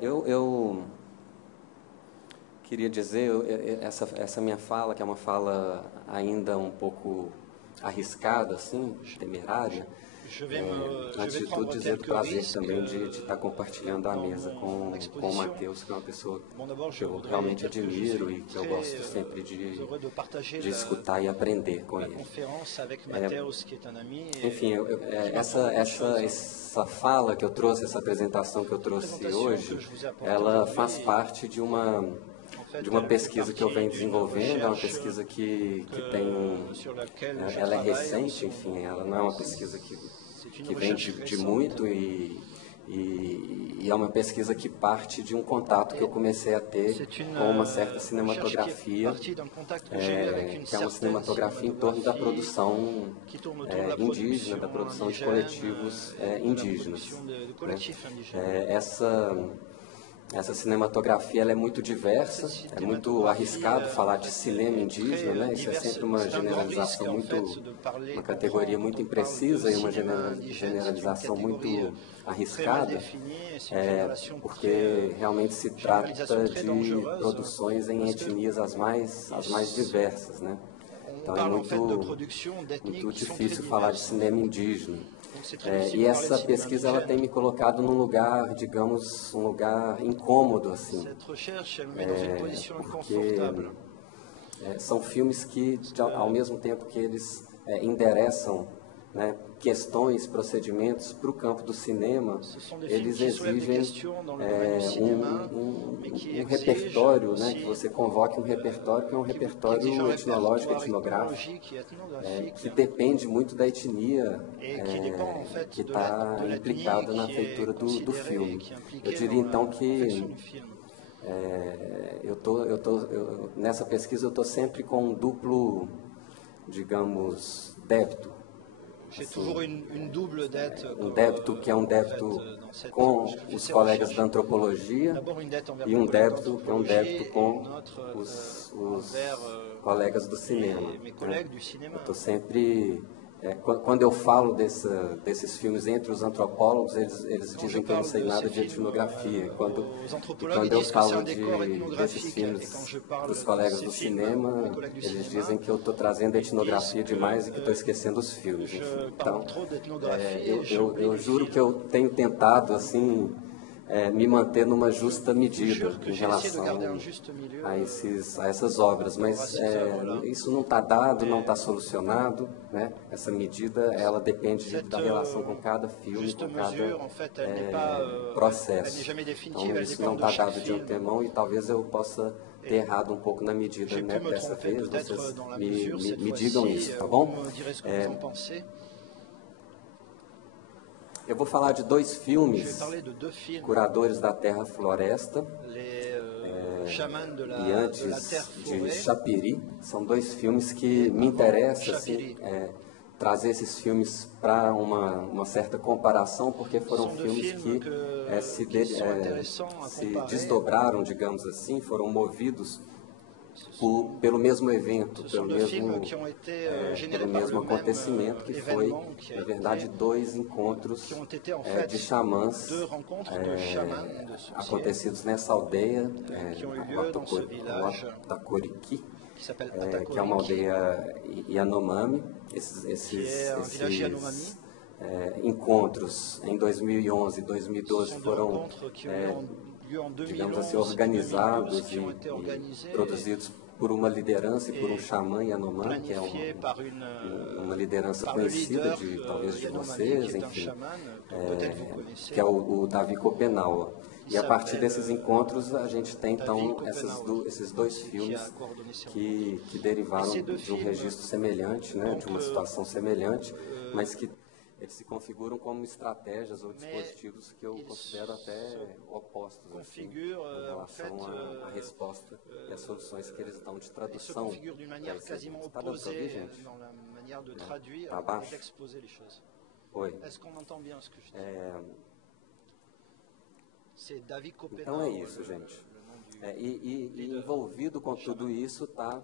Eu queria dizer, essa minha fala, que é uma fala ainda um pouco arriscada, assim, temerária, antes de tudo dizer do prazer também de estar compartilhando a mesa com o Matheus, que é uma pessoa que eu realmente admiro e que eu gosto sempre de escutar e aprender com ele. Enfim, essa fala que eu trouxe, essa apresentação que eu trouxe hoje, ela faz parte de uma pesquisa que eu venho desenvolvendo. É uma pesquisa que ela é recente, enfim, ela não é uma pesquisa que vem de muito e é uma pesquisa que parte de um contato que eu comecei a ter com uma certa cinematografia, que é uma cinematografia em torno da produção indígena, da produção de coletivos indígenas. Essa cinematografia ela é muito diversa, é muito arriscado falar de cinema indígena, né? Isso é sempre uma generalização uma categoria muito imprecisa e uma generalização muito arriscada, porque realmente se trata de produções em etnias as mais diversas, né? Então é muito difícil falar de cinema indígena. E essa pesquisa ela tem me colocado num lugar, digamos, um lugar incômodo, assim, porque são filmes que, ao mesmo tempo que eles endereçam, né, questões, procedimentos para o campo do cinema, eles exigem um repertório, né, que você convoque um repertório que é um repertório etnológico, etnográfico, que depende muito da etnia que está implicada na feitura do filme. Eu diria então que nessa pesquisa eu estou sempre com um duplo, digamos, débito. Um débito que é um débito com os colegas da antropologia e um débito que é um débito com os colegas do cinema. Né? Eu estou sempre... quando eu falo desses filmes entre os antropólogos, eles dizem que eu não sei nada de etnografia. Quando eu falo desses filmes para os colegas do cinema, eles dizem que eu estou trazendo etnografia demais e que estou esquecendo os filmes. Enfim. Então, eu juro que eu tenho tentado, assim, me manter numa justa medida em relação a essas obras, mas isso não está dado, não está solucionado, né? Essa medida ela depende da relação com cada filme, com cada processo. Então isso não está dado de antemão e talvez eu possa ter errado um pouco na medida, né, dessa vez. Vocês me digam isso, tá bom? Eu vou falar de dois filmes, Curadores da Terra Floresta e Antes de Chapiri. São dois filmes que me interessam assim, trazer esses filmes para uma certa comparação, porque foram filmes que se desdobraram, digamos assim, foram movidos pelo mesmo evento, pelo mesmo acontecimento, que foi, na verdade, dois encontros de xamãs acontecidos nessa aldeia, Atacoriki, que é uma aldeia Yanomami. Esses encontros em 2011 e 2012 foram, digamos assim, organizados e produzidos por uma liderança e por um xamã Yanomami, que é uma liderança conhecida talvez de vocês, enfim, que é o Davi Kopenawa. E a partir desses encontros a gente tem então esses dois filmes que derivaram de um registro semelhante, né, de uma situação semelhante, mas que eles se configuram como estratégias ou dispositivos que eu considero até opostos assim, em relação à resposta e às soluções que eles dão de tradução. Está dando para ouvir, gente? Está abaixo? Oi. Então é isso, gente. E envolvido com tudo isso está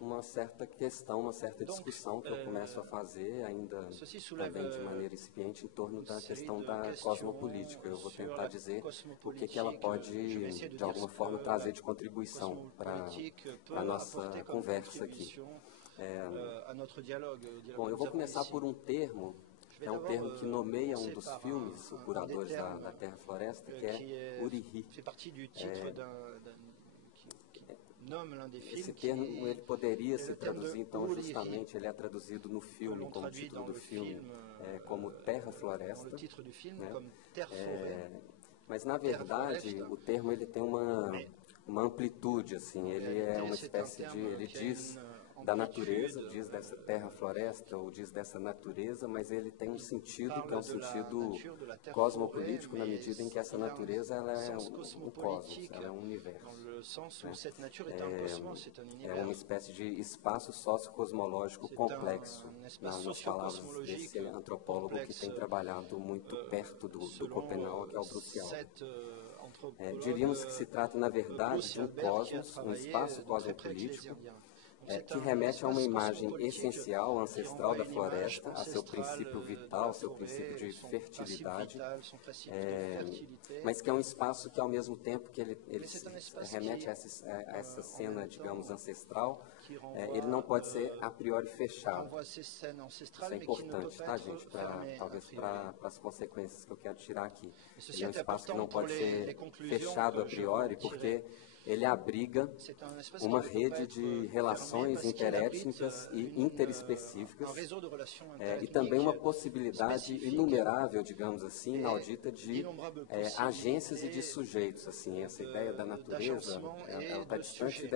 uma certa questão, uma certa discussão que eu começo a fazer, ainda também de maneira incipiente, em torno da questão da cosmopolítica. Eu vou tentar dizer o que ela pode, de alguma forma, trazer de contribuição para a nossa conversa aqui. Bom, eu vou começar por um termo, que é um termo que nomeia um dos filmes, o Curadores da Terra Floresta, que é Urihi. Esse termo ele poderia se traduzir, então, justamente, ele é traduzido no filme, como título do filme, como Terra Floresta, né? Mas, na verdade, o termo ele tem uma amplitude, assim, ele é uma espécie de, ele diz da natureza, diz dessa terra-floresta, ou diz dessa natureza, mas ele tem um sentido que é um sentido cosmopolítico, na medida em que essa natureza ela é um cosmos, ela é um universo. Né? É uma espécie de espaço sociocosmológico complexo, nas palavras desse antropólogo que tem trabalhado muito perto do Copenau, que é o Bruce Alber. Diríamos que se trata, na verdade, de um cosmos, um espaço cosmopolítico, que remete a uma imagem essencial, ancestral da floresta, a seu princípio vital, seu princípio de fertilidade, mas que é um espaço que, ao mesmo tempo que ele remete a essa cena, digamos, ancestral, ele não pode ser a priori fechado. Isso é importante, tá, gente? Talvez para as consequências que eu quero tirar aqui. Ele é um espaço que não pode ser fechado a priori, porque ele abriga uma rede de relações interétnicas e interespecíficas e também uma possibilidade inumerável, digamos assim, inaudita de agências e de sujeitos. Assim, essa ideia da natureza, ela está distante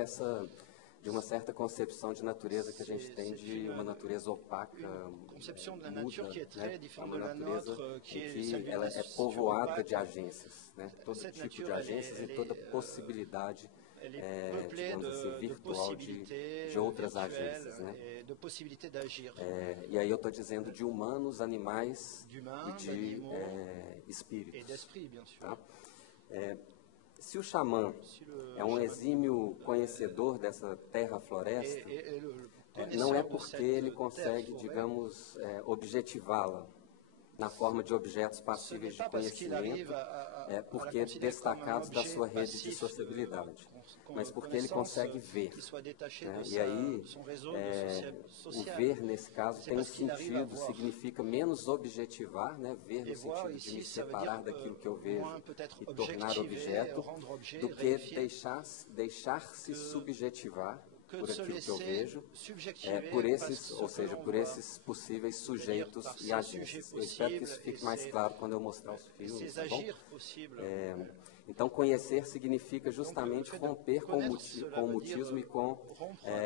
de uma certa concepção de natureza que a gente tem de uma natureza opaca, muda, né? É uma natureza em que ela é povoada de agências, né? Todo tipo de agências e toda possibilidade, digamos assim, virtual de outras agências, né? E aí eu estou dizendo de humanos, animais e de espíritos. Tá? Se o xamã é um exímio conhecedor dessa terra-floresta, não é porque ele consegue, digamos, objetivá-la na forma de objetos passíveis de conhecimento, porque destacados da sua rede de sociabilidade, mas porque ele consegue ver. Né? E aí, o ver, nesse caso, tem um sentido, significa menos objetivar, né? Ver no sentido de me separar daquilo que eu vejo e tornar objeto, do que deixar-se subjetivar por aquilo que eu vejo, por esses, ou seja, por esses possíveis sujeitos e agentes. Eu espero que isso fique mais claro quando eu mostrar os filmes, tá bom? Então, conhecer significa justamente romper com o mutismo e com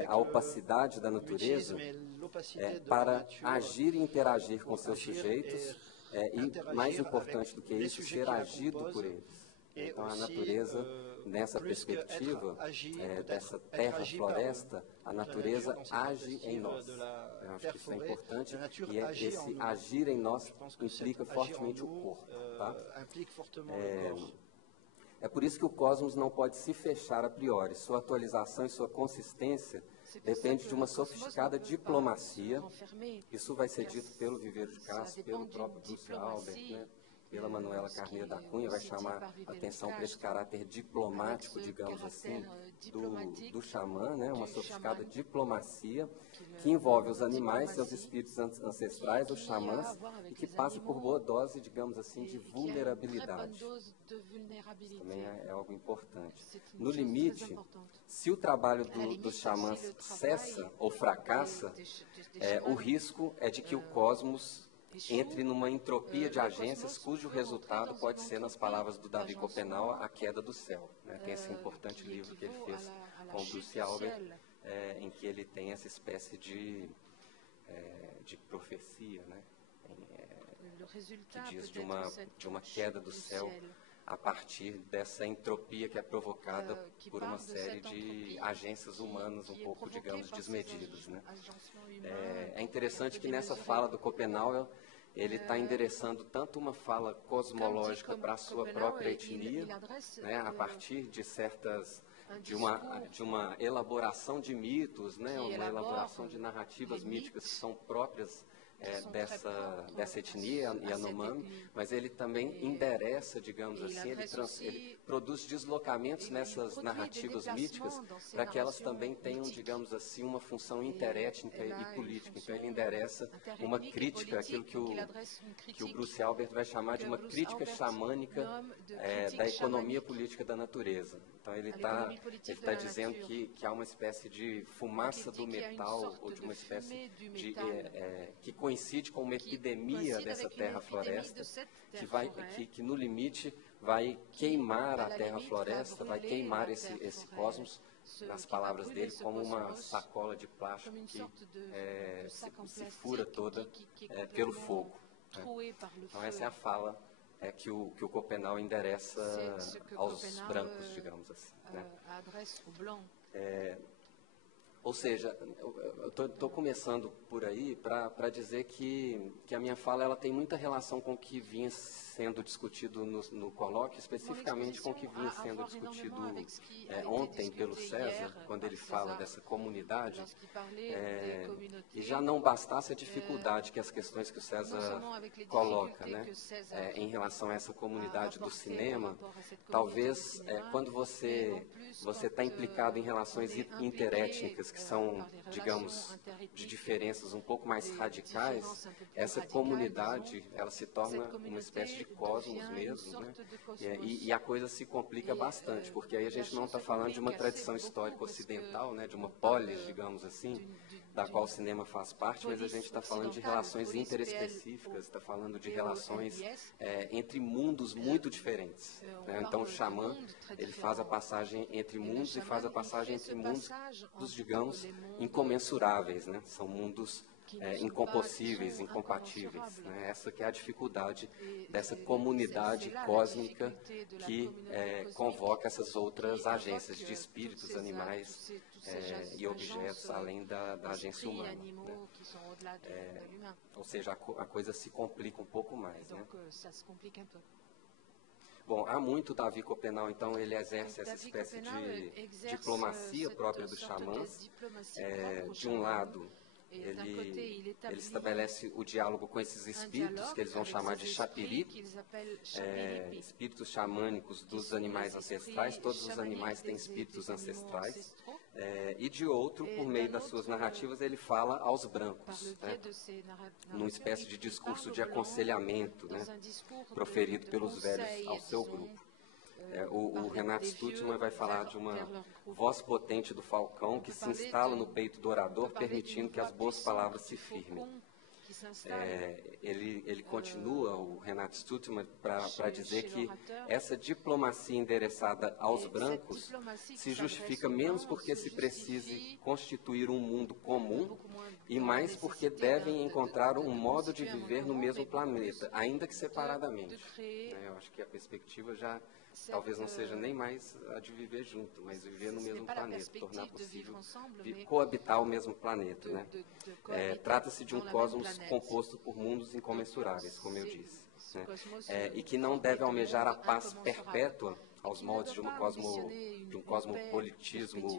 a opacidade da natureza para agir e interagir com seus sujeitos e, mais importante do que isso, ser agido por eles. Então, a natureza, nessa perspectiva dessa terra-floresta, a natureza age em nós. Eu acho que isso é importante e esse agir em nós implica fortemente o corpo. Tá? É por isso que o cosmos não pode se fechar a priori. Sua atualização e sua consistência depende de uma sofisticada diplomacia. Isso vai ser dito pelo Viveiro de Castro, pelo próprio Bruce Alber, né? Pela Manuela Carneiro da Cunha, vai chamar atenção para esse caráter diplomático, digamos assim, do xamã, né? Uma sofisticada diplomacia que envolve os animais, seus espíritos ancestrais, os xamãs, e que passa por boa dose, digamos assim, de vulnerabilidade. Isso também é algo importante. No limite, se o trabalho dos xamãs cessa ou fracassa, o risco é de que o cosmos entre numa entropia de agências cujo resultado pode ser, nas palavras do Davi Copenau, a queda do céu. Né? Tem esse importante livro que ele fez com o Bruce Alber, em que ele tem essa espécie de profecia, né? Que diz de uma queda do céu a partir dessa entropia que é provocada por uma série de agências humanas um pouco, digamos, desmedidas. Né? É interessante que nessa fala do Copenau, ele está endereçando tanto uma fala cosmológica para a sua própria etnia, né, a partir de certas de uma elaboração de mitos, né, uma elaboração de narrativas míticas que são próprias dessa etnia Yanomami, mas ele também endereça, digamos assim, ele produz deslocamentos nessas narrativas míticas para que elas também tenham, digamos assim, uma função interétnica e política. Então ele endereça uma crítica, aquilo que o Bruce Albert vai chamar de uma crítica xamânica da economia política da natureza. Então ele está dizendo que há uma espécie de fumaça do metal, ou de uma espécie de que coincide com uma epidemia dessa terra-floresta, que no limite vai queimar a terra-floresta, vai queimar esse cosmos, nas palavras dele, como uma sacola de plástico que se fura toda pelo fogo. Né? Então essa é a fala que o Copenau endereça aos brancos, digamos assim. Né? Ou seja, eu estou começando por aí para dizer que a minha fala ela tem muita relação com o que vinha sendo discutido no colóquio, especificamente com o que vinha sendo discutido ontem pelo César, quando ele fala dessa comunidade, e já não bastasse a dificuldade que as questões que o César coloca, né, em relação a essa comunidade do cinema, talvez quando você está implicado em relações interétnicas, que são, digamos, de diferenças um pouco mais radicais, essa comunidade, ela se torna uma espécie de cosmos mesmo, né? E a coisa se complica bastante, porque aí a gente não está falando de uma tradição histórica ocidental, né, de uma polis, digamos assim, da qual o cinema faz parte, mas a gente está falando de relações interespecíficas, está falando de relações entre mundos muito diferentes. Né? Então o xamã, ele faz a passagem entre mundos e faz a passagem entre mundos, digamos, incomensuráveis, né? São mundos incompossíveis, incompatíveis. Né? Essa que é a dificuldade dessa comunidade cósmica que convoca essas outras agências de espíritos, animais e objetos, além da agência humana. Né? Ou seja, a coisa se complica um pouco mais. Né? Bom, há muito Davi Copenau, então, ele exerce essa espécie de diplomacia própria dos xamãs. De um lado, ele estabelece o diálogo com esses espíritos, que eles vão chamar de Chapirip, espíritos xamânicos dos animais ancestrais. Todos os animais têm espíritos ancestrais. E de outro, por meio das suas narrativas, ele fala aos brancos, né, numa espécie de discurso de aconselhamento, né, proferido pelos velhos ao seu grupo. O Renato Stutzman vai falar de uma voz potente do falcão que se instala no peito do orador, permitindo que as boas palavras se firmem. Ele continua, o Renato Stutzman, para dizer que essa diplomacia endereçada aos brancos se justifica menos porque se precise constituir um mundo comum e mais porque devem encontrar um modo de viver no mesmo planeta, ainda que separadamente. Eu acho que a perspectiva já talvez não seja nem mais a de viver junto, mas viver no mesmo planeta, tornar possível coabitar o mesmo planeta. Né? Trata-se de um cosmos composto por mundos incomensuráveis, como eu disse, né? E que não deve almejar a paz perpétua aos moldes de um cosmopolitismo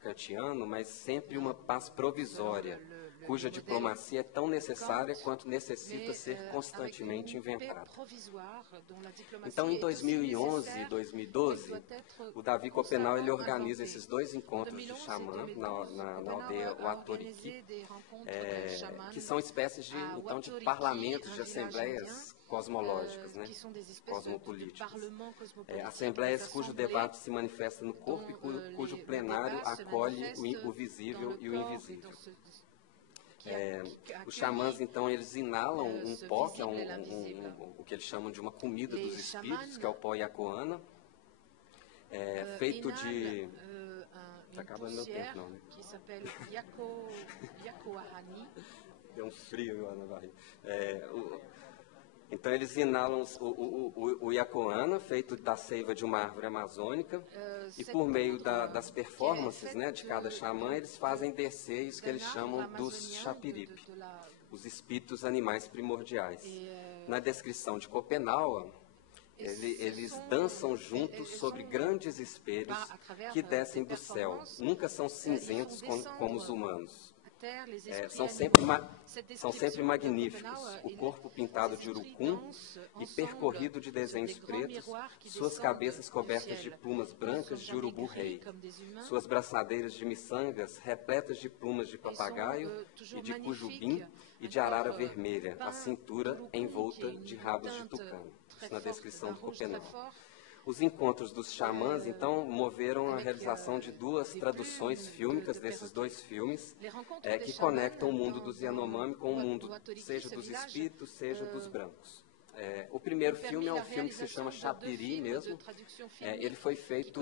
kantiano, mas sempre uma paz provisória, cuja diplomacia é tão necessária quanto necessita ser constantemente inventada. Então, em 2011 e 2012, o Davi Copenau ele organiza esses dois encontros de xamã na aldeia Watoriki, que são espécies de parlamentos, de assembleias cosmológicas, né, cosmopolíticas. Assembleias cujo debate se manifesta no corpo e cujo plenário acolhe o visível e o invisível. Os xamãs, então, eles inalam um pó, que é o que eles chamam de uma comida dos espíritos, que é o pó Yacoana, feito de... Está acabando meu tempo, não, né? Deu um frio agora na barriga. Então, eles inalam o Yacoana, feito da seiva de uma árvore amazônica, e por meio das performances, né, de cada xamã, eles fazem descer isso que eles chamam dos Chapirip, os espíritos animais primordiais. Na descrição de Copenau, Eles dançam juntos sobre grandes espelhos que descem do céu. Nunca são cinzentos como os humanos. São sempre magníficos. O corpo pintado de urucum e percorrido de desenhos pretos, suas cabeças cobertas de plumas brancas de urubu-rei, suas braçadeiras de miçangas repletas de plumas de papagaio e de cujubim e de arara vermelha, a cintura envolta de rabos de tucano. Isso na descrição do Copenau. Os encontros dos xamãs, então, moveram a realização de 2 traduções fílmicas desses 2 filmes, que conectam o mundo dos Yanomami com o mundo, seja dos espíritos, seja dos brancos. O primeiro filme é um filme que se chama Chapiri mesmo. Ele foi feito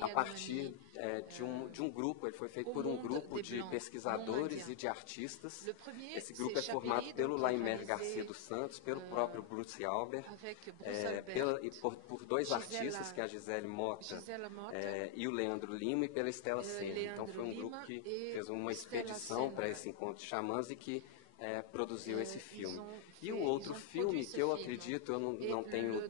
a partir de um grupo, ele foi feito por um grupo de pesquisadores e de artistas. Esse grupo é formado pelo Laimer Garcia dos Santos, pelo próprio Bruce Albert, por 2 artistas, que é a Gisele Mota e o Leandro Lima, e pela Estela Senna. Então foi um grupo que fez uma expedição para esse encontro de xamãs e que produziu esse filme. E o outro filme, que eu acredito, eu não tenho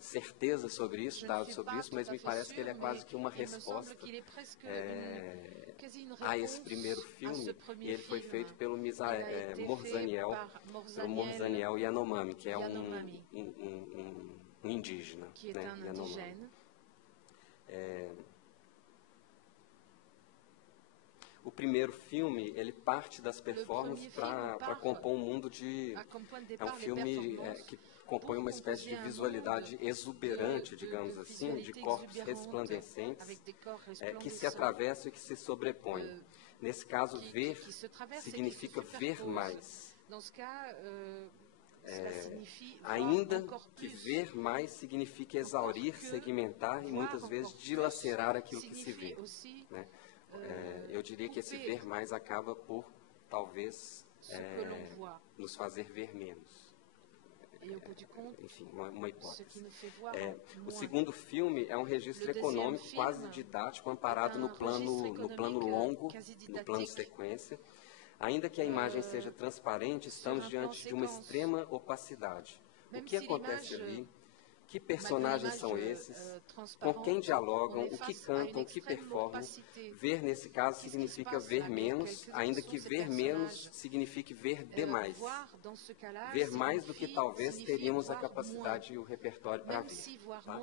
certeza sobre isso, dados sobre isso, mas me parece que ele é quase que uma resposta a esse primeiro filme, e ele foi feito pelo Morzaniel Yanomami, que é um indígena, né, Yanomami. O primeiro filme, ele parte das performances para compor um mundo de... É um filme que compõe uma espécie de visualidade exuberante, digamos assim, de corpos resplandecentes, que se atravessam e que se sobrepõem. Nesse caso, ver significa ver mais. Ainda que ver mais significa exaurir, segmentar e muitas vezes dilacerar aquilo que se vê, né? Eu diria que esse ver mais acaba por, talvez, nos fazer ver menos. Enfim, uma hipótese. O segundo filme é um registro econômico quase didático, amparado no plano longo, no plano sequência. Ainda que a imagem seja transparente, estamos diante de uma extrema opacidade. O que acontece ali? Que personagens são esses? Com quem dialogam? O que cantam? O que performam? Ver, nesse caso, significa ver menos, ainda que ver menos signifique ver demais. Ver mais do que talvez teríamos a capacidade e o repertório para ver. Tá?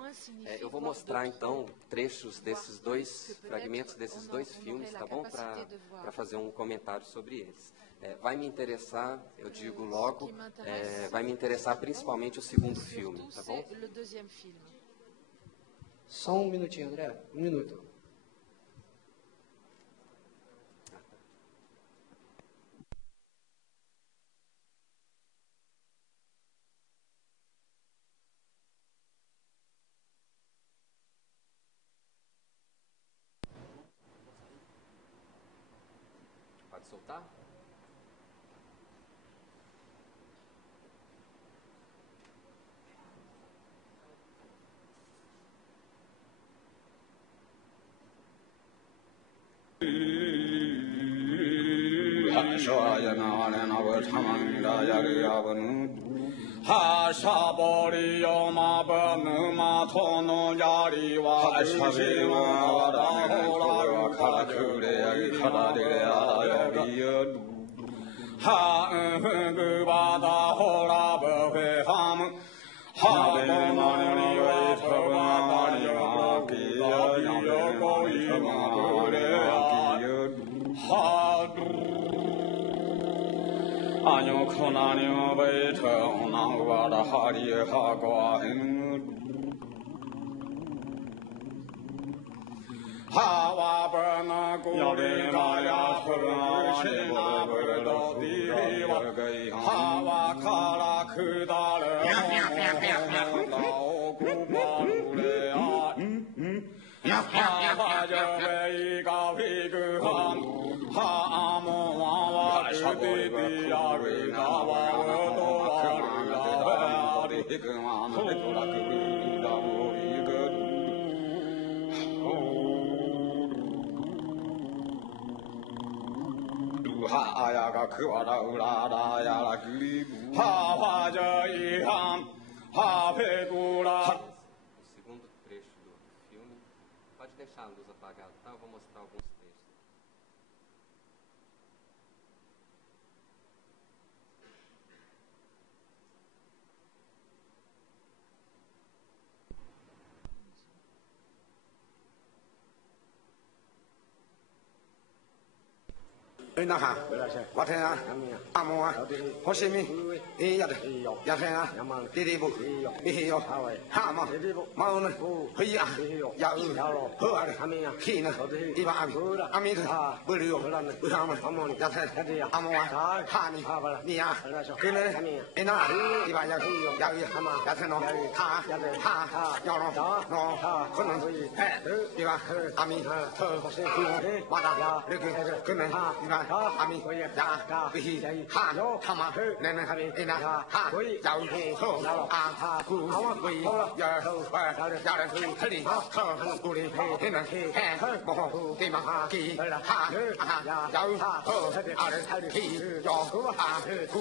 Eu vou mostrar, então, trechos desses 2 fragmentos desses 2 filmes, tá bom? Para fazer um comentário sobre eles. Vai me interessar, eu digo logo, vai me interessar principalmente o segundo filme, tá bom? Só um minutinho, André. Um minuto. Pode soltar? O segundo trecho do filme. Pode deixar a luz apagada, tá? Eu vou mostrar alguns trechos.那哈，我听啊，阿毛啊，我姓名，呀的，呀听啊，弟弟不，哟，哈嘛，毛呢，嘿呀，呀好啊的，去呢，地方阿弥陀，不溜，不上嘛，呀听，阿毛啊，哈你呀，跟呢，那地方呀听喏，哈，要喏，可能，地方阿弥陀，马达，那个跟呢，地方。阿弥呀，比哈他妈奶奶那哈要好啊苦为呀呀的他的好苦的嘿那嘿莫地嘛给哈要好阿的他的嘿要苦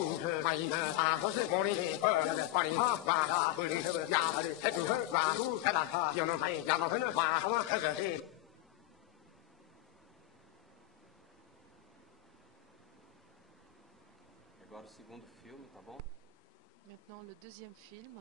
没莫的把你把不灵呀他就把他的要能呀能很把他个嘿。Agora o segundo filme, tá bom? Maintenant le deuxième film.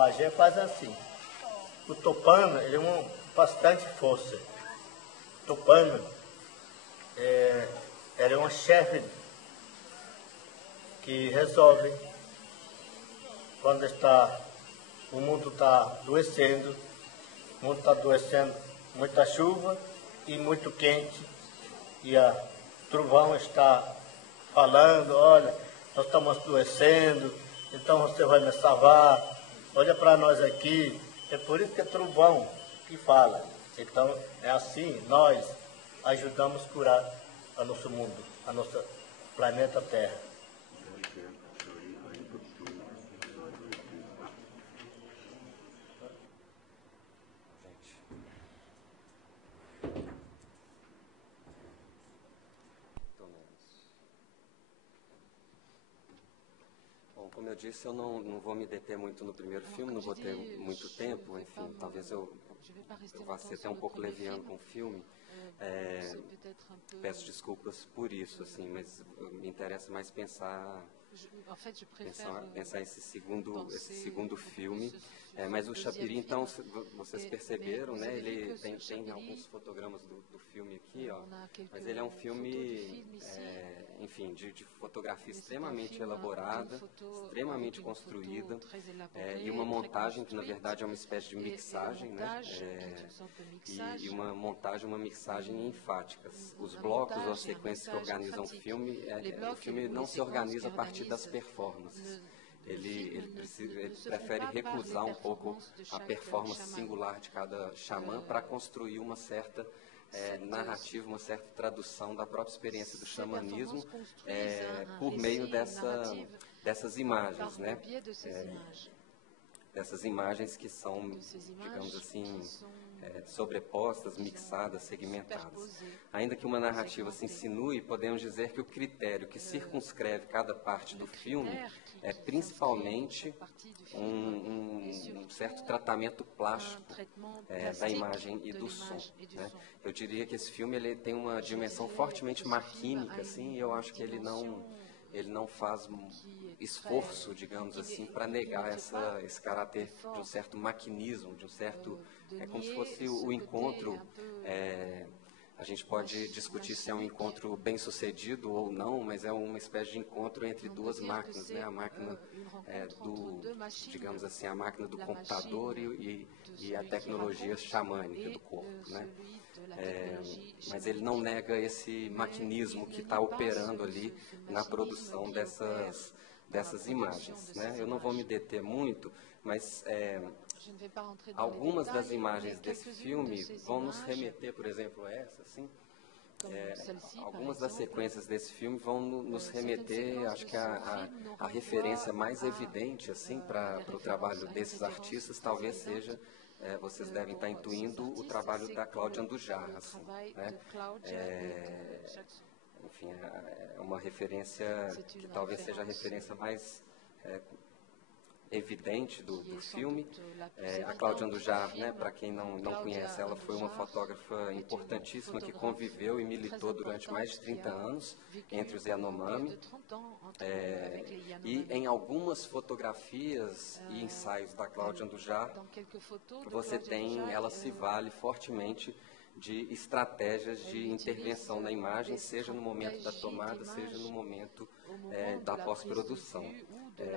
pajé faz assim. O Tupana, ele é bastante força. Tupana, ela é uma chefe que resolve quando o mundo está adoecendo, muita chuva e muito quente, e a trovão está falando, olha, nós estamos adoecendo, então você vai me salvar, olha para nós aqui. É por isso que é trovão que fala. Então é assim, nós ajudamos a curar o nosso mundo, a nosso planeta Terra. Como eu disse, eu não vou me deter muito no primeiro filme, não vou ter muito tempo, enfim, talvez eu vá ser até um pouco leviano com o filme. Peço desculpas por isso, assim, mas me interessa mais pensar esse segundo filme. Mas o Chapiri, então, vocês perceberam, né? Ele tem alguns fotogramas do filme aqui, ó, mas ele é um filme, enfim, de fotografia extremamente elaborada, extremamente construída, e uma montagem que, na verdade, é uma espécie de mixagem, né? E uma mixagem enfáticas. Os blocos ou as sequências que organizam o filme não se organiza a partir das performances. Ele prefere recusar um pouco a performance singular de cada xamã para construir uma certa narrativa, uma certa tradução da própria experiência do xamanismo por meio dessas imagens, né? Dessas imagens que são, digamos assim, sobrepostas, mixadas, segmentadas. Ainda que uma narrativa se insinue, podemos dizer que o critério que circunscreve cada parte do filme é principalmente um certo tratamento plástico da imagem e do som, né? Eu diria que esse filme ele tem uma dimensão fortemente maquínica, assim, e eu acho que ele não faz esforço, digamos assim, para negar esse caráter de um certo maquinismo, de um certo... É como se fosse o encontro... a gente pode discutir se é um encontro bem sucedido ou não, mas é uma espécie de encontro entre duas máquinas, né? A máquina digamos assim, a máquina do computador e a tecnologia xamânica do corpo, né? Mas ele não nega esse maquinismo que está operando ali na produção dessas imagens, né? Eu não vou me deter muito, mas algumas das imagens desse filme vão nos remeter, por exemplo, a essa, assim. Algumas das sequências desse filme vão nos remeter, acho que a referência mais evidente, assim, para o trabalho desses artistas, talvez seja, vocês devem estar intuindo, o trabalho da Cláudia Andujar, assim, né? Enfim, é uma referência que talvez seja a referência mais evidente do filme. A Cláudia Andujar, né, para quem não conhece, ela foi uma fotógrafa importantíssima que conviveu e militou durante mais de 30 anos entre os Yanomami. E em algumas fotografias e ensaios da Cláudia Andujar, ela se vale fortemente de estratégias de intervenção na imagem, seja no momento da tomada, seja no momento da pós-produção.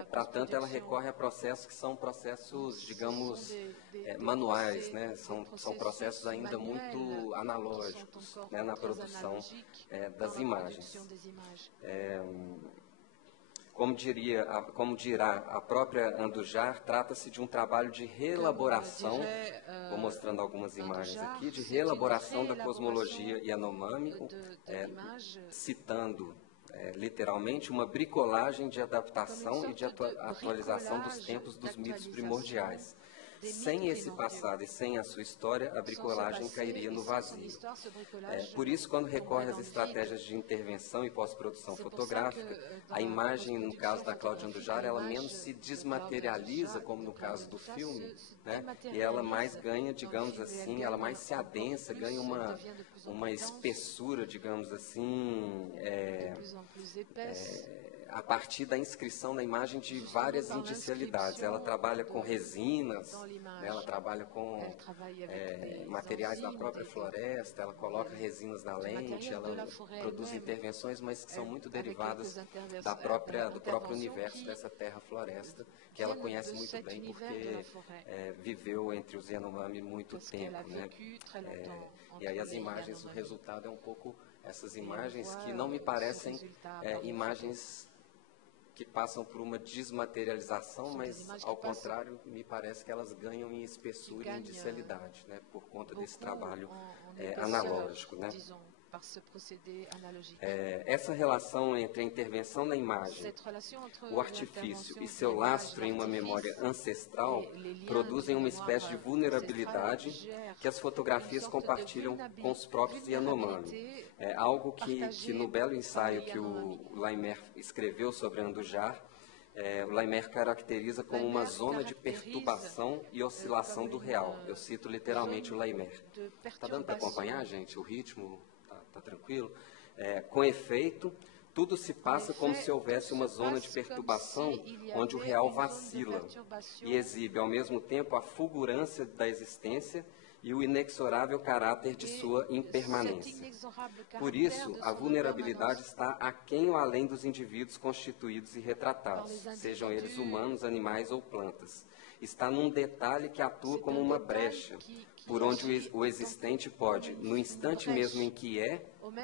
Para tanto, ela recorre a processos que são processos, digamos, manuais, né? São processos ainda muito analógicos, né, na produção das imagens. Como dirá a própria Andujar, trata-se de um trabalho de reelaboração, vou mostrando algumas imagens aqui, de reelaboração da cosmologia Yanomami, citando literalmente uma bricolagem de adaptação e de atualização dos tempos dos mitos primordiais. Sem esse passado e sem a sua história, a bricolagem cairia no vazio. Por isso, quando recorre às estratégias de intervenção e pós-produção fotográfica, a imagem, no caso da Cláudia Andujar, ela menos se desmaterializa, como no caso do filme, né? E ela mais ganha, digamos assim, ela mais se adensa, ganha uma espessura, digamos assim, a partir da inscrição na imagem de várias indicialidades. Ela trabalha com resinas, né, ela trabalha com materiais da própria floresta, ela coloca resinas na lente, ela produz intervenções, mas que são muito derivadas do próprio universo dessa terra-floresta, que ela conhece muito bem porque viveu entre os Yanomami muito tempo, né? E aí as imagens, o resultado é um pouco essas imagens que não me parecem imagens que passam por uma desmaterialização, mas, ao contrário, me parece que elas ganham em espessura e indicialidade, né, por conta desse trabalho analógico, né? Essa relação entre a intervenção na imagem, o artifício e seu lastro em uma memória ancestral produzem uma espécie de vulnerabilidade que as fotografias compartilham com os próprios Yanomami. É algo que no belo ensaio que o Laimer escreveu sobre Andujar, o Laimer caracteriza como uma zona de perturbação e oscilação do real. Eu cito literalmente o Laimer. Está dando para acompanhar, gente, o ritmo? Está tranquilo? Com efeito, tudo se passa como se houvesse uma zona de perturbação onde o real vacila e exibe ao mesmo tempo a fulgurância da existência e o inexorável caráter de sua impermanência. Por isso, a vulnerabilidade está aquém ou além dos indivíduos constituídos e retratados, sejam eles humanos, animais ou plantas. Está num detalhe que atua como uma brecha, por onde o existente pode, no instante mesmo em que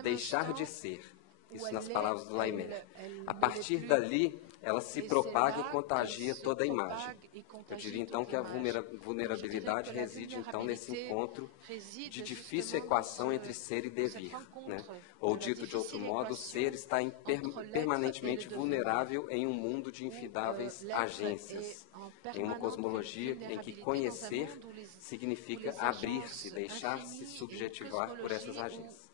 deixar de ser. Isso nas palavras do Laimer. A partir dali, ela se propaga e contagia toda a imagem. Eu diria então que a vulnerabilidade reside então nesse encontro de difícil equação entre ser e devir, né? Ou dito de outro modo, o ser está permanentemente vulnerável em um mundo de infindáveis agências, em uma cosmologia em que conhecer significa abrir-se, deixar-se subjetivar por essas agências.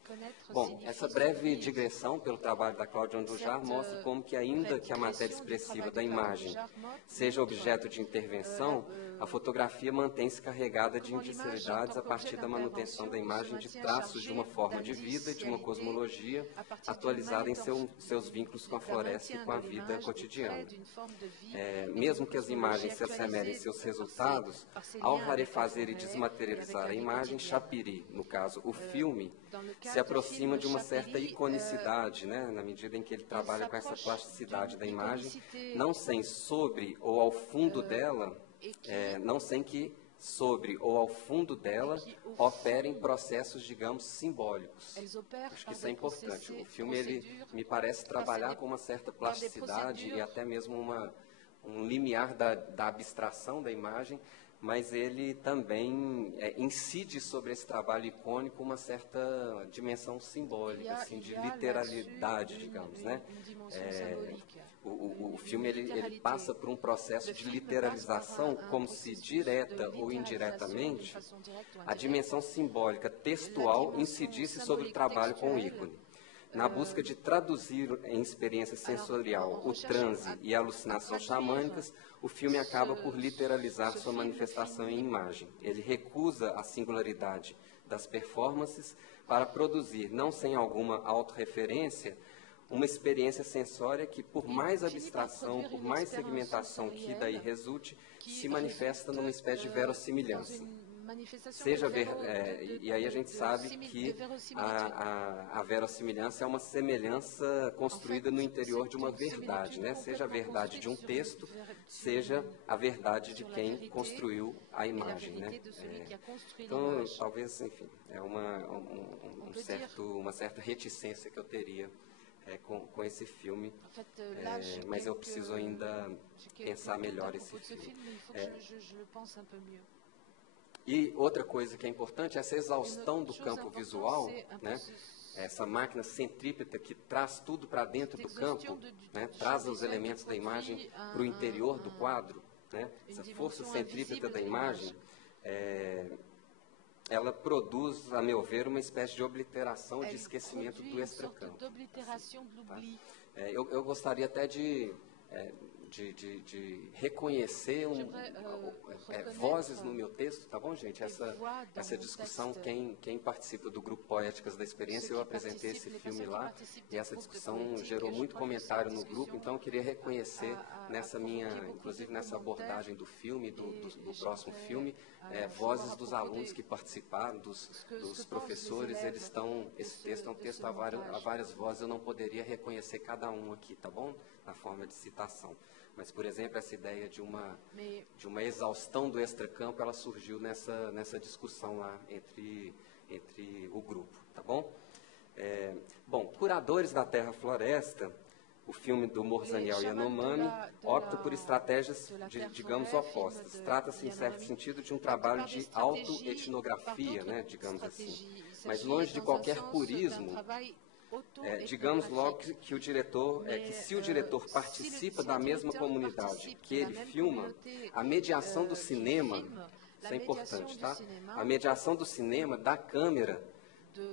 Bom, essa breve digressão pelo trabalho da Cláudia Andujar mostra como que, ainda que a matéria expressiva da imagem seja objeto de intervenção, a fotografia mantém-se carregada de indicialidades a partir da manutenção da imagem de traços de uma forma de vida e de uma cosmologia atualizada em seus vínculos com a floresta e com a vida cotidiana. Mesmo que as imagens se assemelhem em seus resultados, ao rarefazer e desmaterializar a imagem, Chapiri, no caso o filme, se aproxima de uma certa iconicidade, né, na medida em que ele trabalha com essa plasticidade da imagem, não sem sobre ou ao fundo dela, não sem que sobre ou ao fundo dela operem processos, digamos, simbólicos. Acho que isso é importante. O filme, ele me parece trabalhar com uma certa plasticidade e até mesmo um limiar da abstração da imagem, mas ele também incide sobre esse trabalho icônico uma certa dimensão simbólica, assim, de literalidade, digamos, né? O filme ele passa por um processo de literalização, como se direta ou indiretamente a dimensão simbólica textual incidisse sobre o trabalho com o ícone. Na busca de traduzir em experiência sensorial o transe e a alucinação xamânicas, o filme acaba por literalizar sua manifestação em imagem. Ele recusa a singularidade das performances para produzir, não sem alguma autorreferência, uma experiência sensória que, por mais abstração, por mais segmentação que daí resulte, se manifesta numa espécie de verossimilhança. E aí a gente sabe que a verossimilhança é uma semelhança construída no interior de uma verdade, né? Seja a verdade de um texto, seja a verdade de quem construiu a imagem, né? Então, talvez, enfim, é uma certa reticência que eu teria com esse filme, mas eu preciso ainda pensar melhor esse filme. E outra coisa que é importante é essa exaustão do campo visual, né? Essa máquina centrípeta que traz tudo para dentro do campo, né? Traz os elementos da imagem para o interior do quadro, né? Essa força centrípeta da imagem, ela produz, a meu ver, uma espécie de obliteração, de esquecimento do extracampo. Tá? Eu gostaria até de de reconhecer vozes no meu texto, tá bom, gente? Essa discussão, quem participa do grupo Poéticas da Experiência, eu apresentei esse filme lá, e essa discussão gerou muito comentário no grupo, então eu queria reconhecer inclusive nessa abordagem do filme, do próximo filme, vozes dos alunos que participaram, dos professores, esse texto é um texto a várias vozes, eu não poderia reconhecer cada um aqui, tá bom? Na forma de citação. Mas, por exemplo, essa ideia de uma exaustão do extracampo, ela surgiu nessa discussão lá entre o grupo, tá bom? Bom, Curadores da Terra Floresta, o filme do Morzaniel Yanomami, opta por estratégias, digamos, opostas. Trata-se, em certo sentido, de um trabalho de autoetnografia, né, digamos assim. Mas longe de qualquer purismo, digamos logo que o diretor, que se o diretor participa da mesma comunidade que ele filma, a mediação do cinema, isso é importante, tá? A mediação do cinema, da câmera,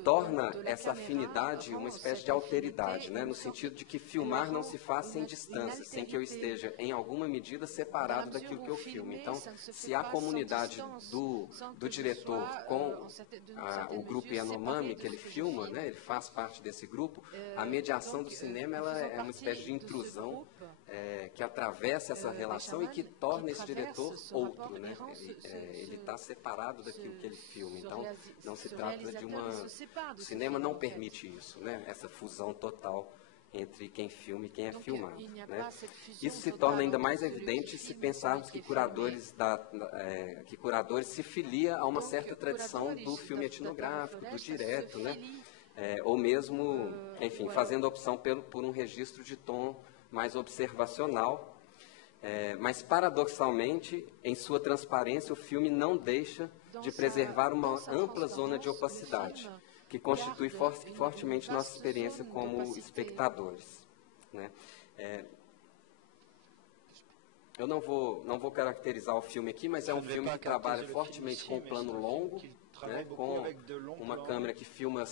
torna essa afinidade uma espécie de alteridade, né? No sentido de que filmar não se faz sem distância, sem que eu esteja, em alguma medida, separado daquilo que eu filmo. Então, se a comunidade do diretor com o grupo Yanomami que ele filma, né? Ele faz parte desse grupo, a mediação do cinema ela é uma espécie de intrusão que atravessa essa relação e que torna esse diretor outro, né? Ele está separado daquilo que ele filma. Então, não se trata de uma... O cinema não permite isso, né? Essa fusão total entre quem filma e quem é filmado, né? Isso se torna ainda mais evidente se pensarmos que Curadores se filia a uma certa tradição do filme etnográfico, do direto, né? Ou mesmo, enfim, fazendo opção por um registro de tom mais observacional. Mas, paradoxalmente, em sua transparência, o filme não deixa de preservar uma ampla zona de opacidade, que constitui fortemente nossa experiência como espectadores, né? Eu não vou caracterizar o filme aqui, mas é um filme que trabalha fortemente com plano longo, né, com uma câmera que filma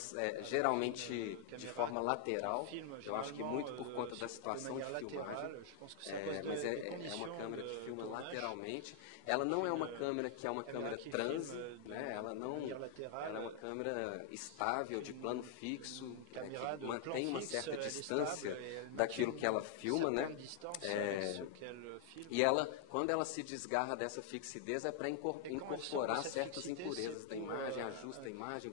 geralmente de forma lateral. Eu acho que muito por conta da situação de filmagem, mas é uma câmera que filma lateralmente. Ela não é uma câmera que é uma câmera transe, né, ela é uma câmera estável, de plano fixo, que mantém uma certa distância daquilo que ela filma, né? E quando ela se desgarra dessa fixidez, é para incorporar certas impurezas da imagem, ajusta a imagem,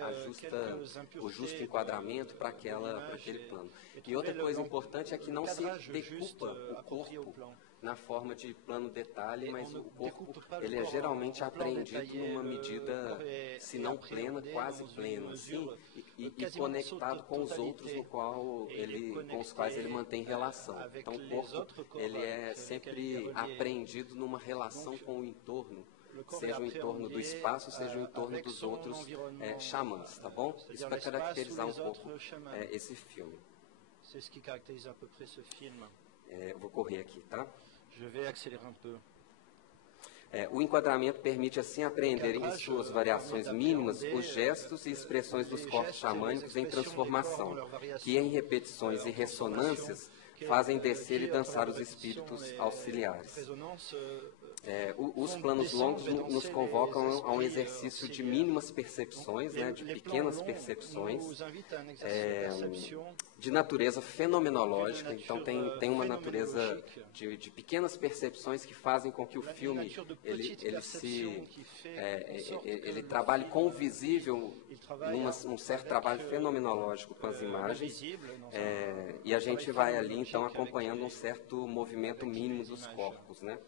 ajusta o justo enquadramento para aquele plano. E outra coisa importante é que não se decupa o corpo na forma de plano detalhe, mas o corpo ele é geralmente apreendido numa medida, se não plena, quase plena, assim, e conectado com os outros com os quais ele mantém relação. Então o corpo ele é sempre apreendido numa relação com o entorno, seja o entorno do espaço, seja o entorno dos outros xamãs, tá bom? Isso para caracterizar um pouco esse filme. Eu vou correr aqui, tá? O enquadramento permite, assim, apreender em suas variações mínimas os gestos e expressões dos corpos xamânicos em transformação, que em repetições e ressonâncias fazem descer e dançar os espíritos auxiliares. Os planos longos nos convocam a um exercício de mínimas percepções, né, de pequenas percepções, de natureza fenomenológica. Então tem uma natureza de pequenas percepções que fazem com que o filme ele trabalhe com o visível, num certo trabalho fenomenológico com as imagens, e a gente vai ali então acompanhando um certo movimento mínimo dos corpos, né?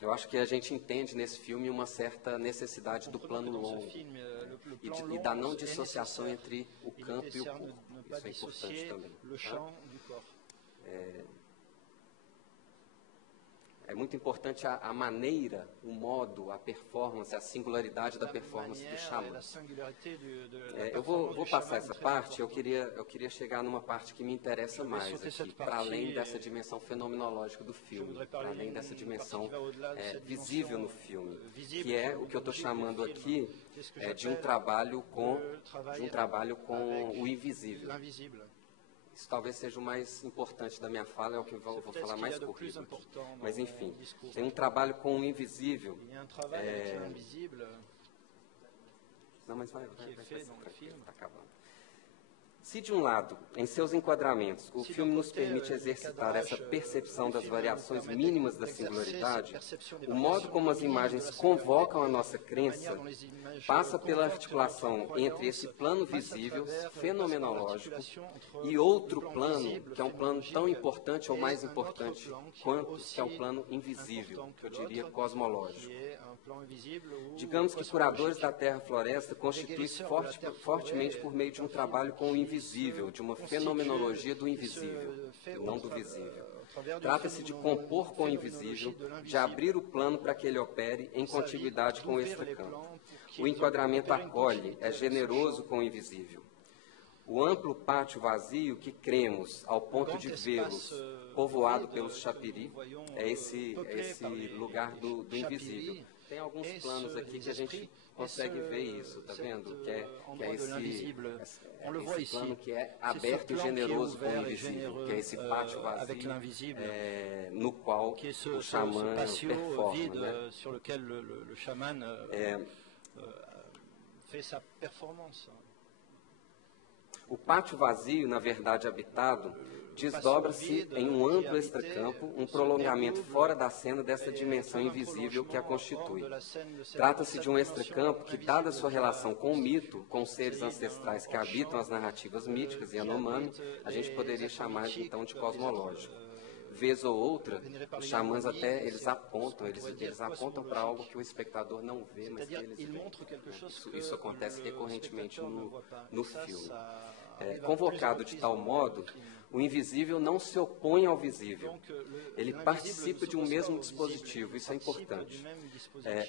Eu acho que a gente entende nesse filme uma certa necessidade do plano longo, e da não dissociação entre o campo e o corpo. Isso é importante também. Tá? É muito importante a maneira, o modo, a performance, a singularidade da performance do xamã. Eu vou passar essa parte, eu queria chegar numa parte que me interessa mais aqui, para além dessa dimensão fenomenológica do filme, para além dessa dimensão visível no filme, que é o que eu estou chamando aqui de um trabalho com o invisível. Isso talvez seja o mais importante da minha fala, é o que eu vou falar mais corrido aqui. Mas, enfim, tem um trabalho com o invisível. Não, mas vai tá acabando. Se, de um lado, em seus enquadramentos, o filme nos permite exercitar essa percepção das variações mínimas da singularidade, o modo como as imagens convocam a nossa crença passa pela articulação entre esse plano visível, fenomenológico, e outro plano, que é um plano tão importante ou mais importante quanto, que é o plano invisível, que eu diria cosmológico. Digamos que Curadores da Terra Floresta constitui-se fortemente por meio de um trabalho com o invisível, de uma fenomenologia do invisível, não do visível. Trata-se de compor com o invisível, de abrir o plano para que ele opere em contiguidade com o extracampo. O enquadramento acolhe, é generoso com o invisível. O amplo pátio vazio que cremos, ao ponto de vê-los povoado pelos chapiri, é esse lugar do invisível. Tem alguns planos aqui que a gente consegue ver isso, tá vendo? Que é esse plano que é aberto e generoso com o invisível, que é esse pátio vazio no qual o xamã performa, né? O pátio vazio, na verdade habitado, desdobra-se em um amplo extracampo, um prolongamento fora da cena dessa dimensão invisível que a constitui. Trata-se de um extracampo que, dada sua relação com o mito, com os seres ancestrais que habitam as narrativas míticas e Yanomami, a gente poderia chamar então de cosmológico. Vez ou outra, os xamãs até eles apontam para algo que o espectador não vê, mas que eles veem. Isso acontece recorrentemente no filme. Convocado de tal modo, o invisível não se opõe ao visível. Ele participa de um mesmo dispositivo, isso é importante,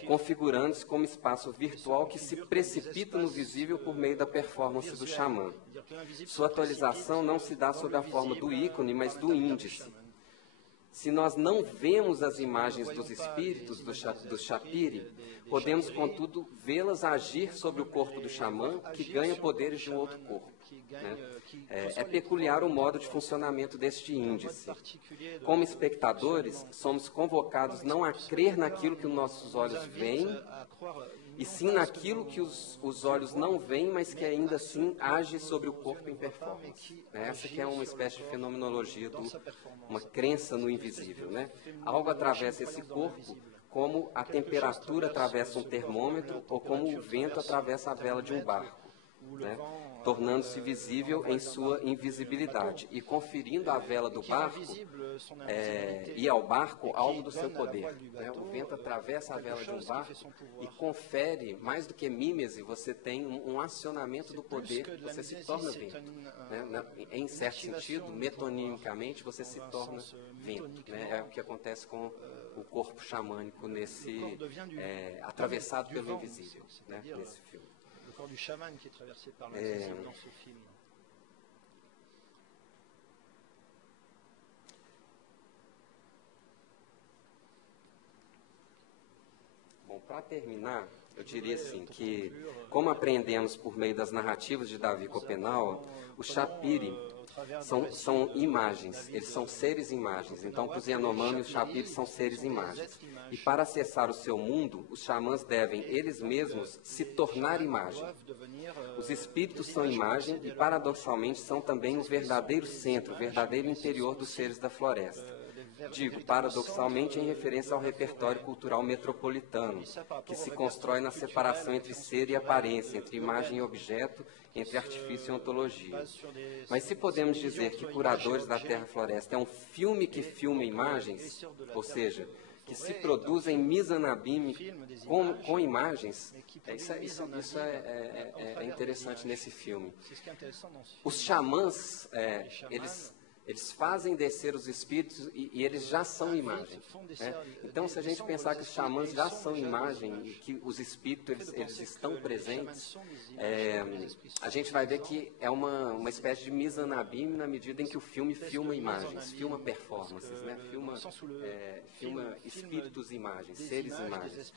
configurando-se como espaço virtual que se precipita no visível por meio da performance do xamã. Sua atualização não se dá sob a forma do ícone, mas do índice. Se nós não vemos as imagens dos espíritos do chapiri, podemos, contudo, vê-las agir sobre o corpo do xamã, que ganha poderes de um outro corpo. Né? É peculiar o modo de funcionamento deste índice. Como espectadores, somos convocados não a crer naquilo que os nossos olhos veem, e sim naquilo que os olhos não veem, mas que ainda assim age sobre o corpo em performance. Essa que é uma espécie de fenomenologia, uma crença no invisível. Né? Algo atravessa esse corpo como a temperatura atravessa um termômetro ou como o vento atravessa a vela de um barco, né? Tornando-se visível em sua invisibilidade e conferindo à vela do barco e ao barco algo do seu poder. Né? O vento atravessa a vela de um barco e confere, mais do que mímese, você tem um acionamento do poder, você se torna vento. Né? Em certo sentido, metonimicamente, você se torna vento. Né? É o que acontece com o corpo xamânico atravessado pelo invisível, né? Nesse filme. Le corps du chaman qui est traversé par l'invisible dans ce film. Bom, para terminar, eu diria assim que, como aprendemos por meio das narrativas de Davi Copenau, o chapiri são imagens, eles são seres imagens. Então, para os Yanomami, os chapiris são seres imagens. E para acessar o seu mundo, os xamãs devem, eles mesmos, se tornar imagem. Os espíritos são imagem e, paradoxalmente, são também o verdadeiro centro, o verdadeiro interior dos seres da floresta. Digo, paradoxalmente, em referência ao repertório cultural metropolitano, que se constrói na separação entre ser e aparência, entre imagem e objeto, entre artifício e ontologia. Mas se podemos dizer que Curadores da Terra Floresta é um filme que filma imagens, ou seja, que se produz em Mizanabim com imagens, isso é interessante nesse filme. Os xamãs, Eles fazem descer os espíritos e eles já são imagem. Né? Então, se a gente pensar que os xamãs já são imagem e que os espíritos eles estão presentes, a gente vai ver que é uma espécie de Mizanabim na medida em que o filme filma imagens, filma performances, né? Filma espíritos imagens, seres imagens.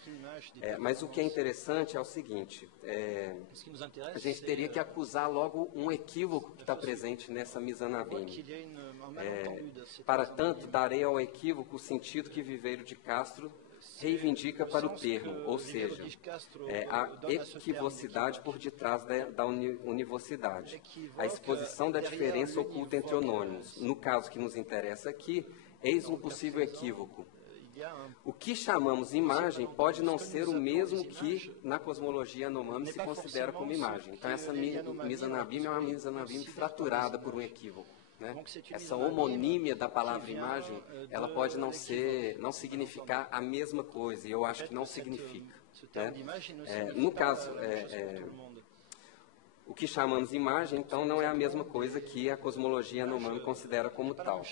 Mas o que é interessante é o seguinte, a gente teria que acusar logo um equívoco que está presente nessa Mizanabim. Para tanto, darei ao equívoco o sentido que Viveiro de Castro reivindica para o termo, ou seja, a equivocidade por detrás da univocidade, a exposição da diferença oculta entre onônimos. No caso que nos interessa aqui, eis um possível equívoco. O que chamamos imagem pode não ser o mesmo que na cosmologia Yanomami se considera como imagem. Então essa Mizanabim é uma Mizanabim fraturada por um equívoco. Né? Essa homonímia da palavra imagem, ela pode não significar a mesma coisa, e eu acho que não significa. Né? No caso, o que chamamos imagem, então, não é a mesma coisa que a cosmologia Yanomami considera como tal.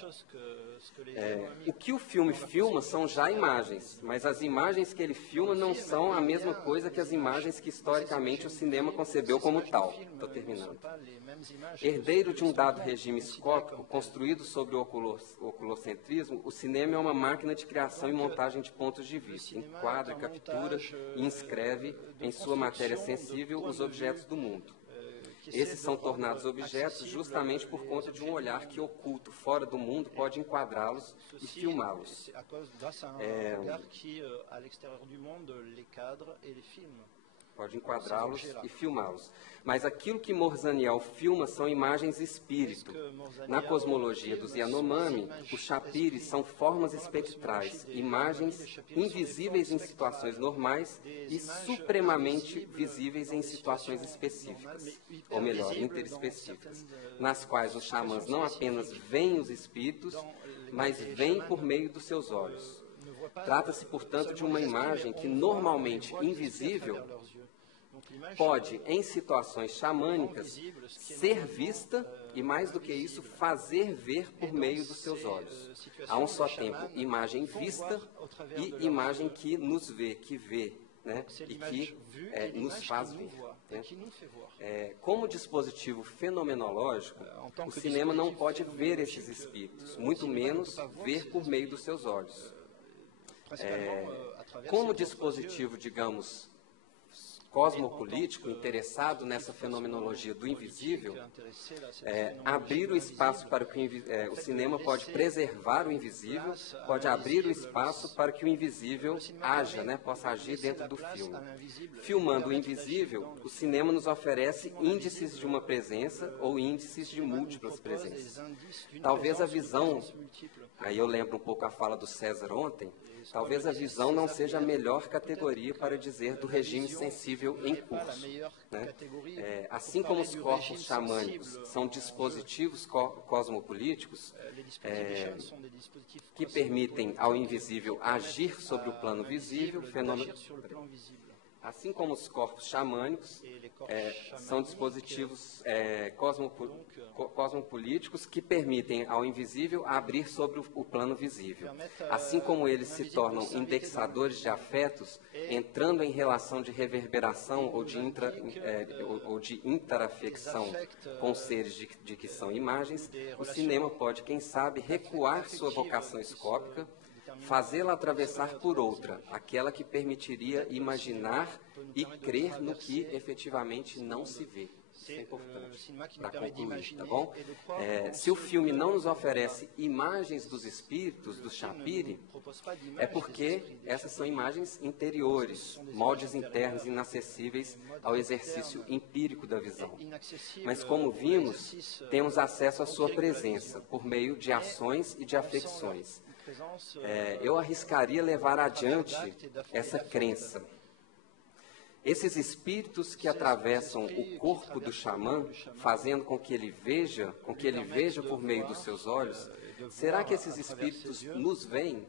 O que o filme filma são já imagens, mas as imagens que ele filma não são a mesma coisa que as imagens que historicamente o cinema concebeu como tal. Estou terminando. Herdeiro de um dado regime escópico, construído sobre o oculocentrismo, o cinema é uma máquina de criação e montagem de pontos de vista, enquadra, captura e inscreve em sua matéria sensível os objetos do mundo. Esses são tornados objetos justamente por conta de um olhar que oculto, fora do mundo, pode enquadrá-los e filmá-los. Pode enquadrá-los e filmá-los. Mas aquilo que Morzaniel filma são imagens espírito. Na cosmologia dos Yanomami, os chapiris são formas espectrais, imagens invisíveis em situações normais e supremamente visíveis em situações específicas, ou melhor, interespecíficas, nas quais os xamãs não apenas veem os espíritos, mas veem por meio dos seus olhos. Trata-se, portanto, de uma imagem que, normalmente invisível, pode, em situações xamânicas, ser vista e, mais do que isso, fazer ver por meio dos seus olhos. Há um só tempo, imagem vista e imagem que nos vê, né? E que nos faz ver. Né? Como dispositivo fenomenológico, o cinema não pode ver esses espíritos, muito menos ver por meio dos seus olhos. Como dispositivo, digamos, cosmopolítico, interessado nessa fenomenologia do invisível, abrir o espaço para que o cinema pode preservar o invisível, pode abrir o espaço para que o invisível haja, né, possa agir dentro do filme. Filmando o invisível, o cinema nos oferece índices de uma presença ou índices de múltiplas presenças. Talvez a visão, aí eu lembro um pouco a fala do César ontem, talvez a visão não seja a melhor categoria para dizer do regime sensível em curso. Né? Assim como os corpos xamânicos são dispositivos cosmopolíticos que permitem ao invisível agir sobre o plano visível, assim como os corpos xamânicos são dispositivos cosmopolíticos que permitem ao invisível abrir sobre o plano visível. Assim como eles se tornam indexadores de afetos, entrando em relação de reverberação ou de interafecção com seres de que são imagens, o cinema pode, quem sabe, recuar sua vocação escópica, fazê-la atravessar por outra, aquela que permitiria imaginar e crer no que efetivamente não se vê. Isso é importante para concluir, tá bom? Se o filme não nos oferece imagens dos espíritos, do chapiri, é porque essas são imagens interiores, moldes internos inacessíveis ao exercício empírico da visão. Mas, como vimos, temos acesso à sua presença por meio de ações e de afecções. Eu arriscaria levar adiante essa crença. Esses espíritos que atravessam o corpo do xamã, fazendo com que ele veja por meio dos seus olhos, será que esses espíritos nos veem?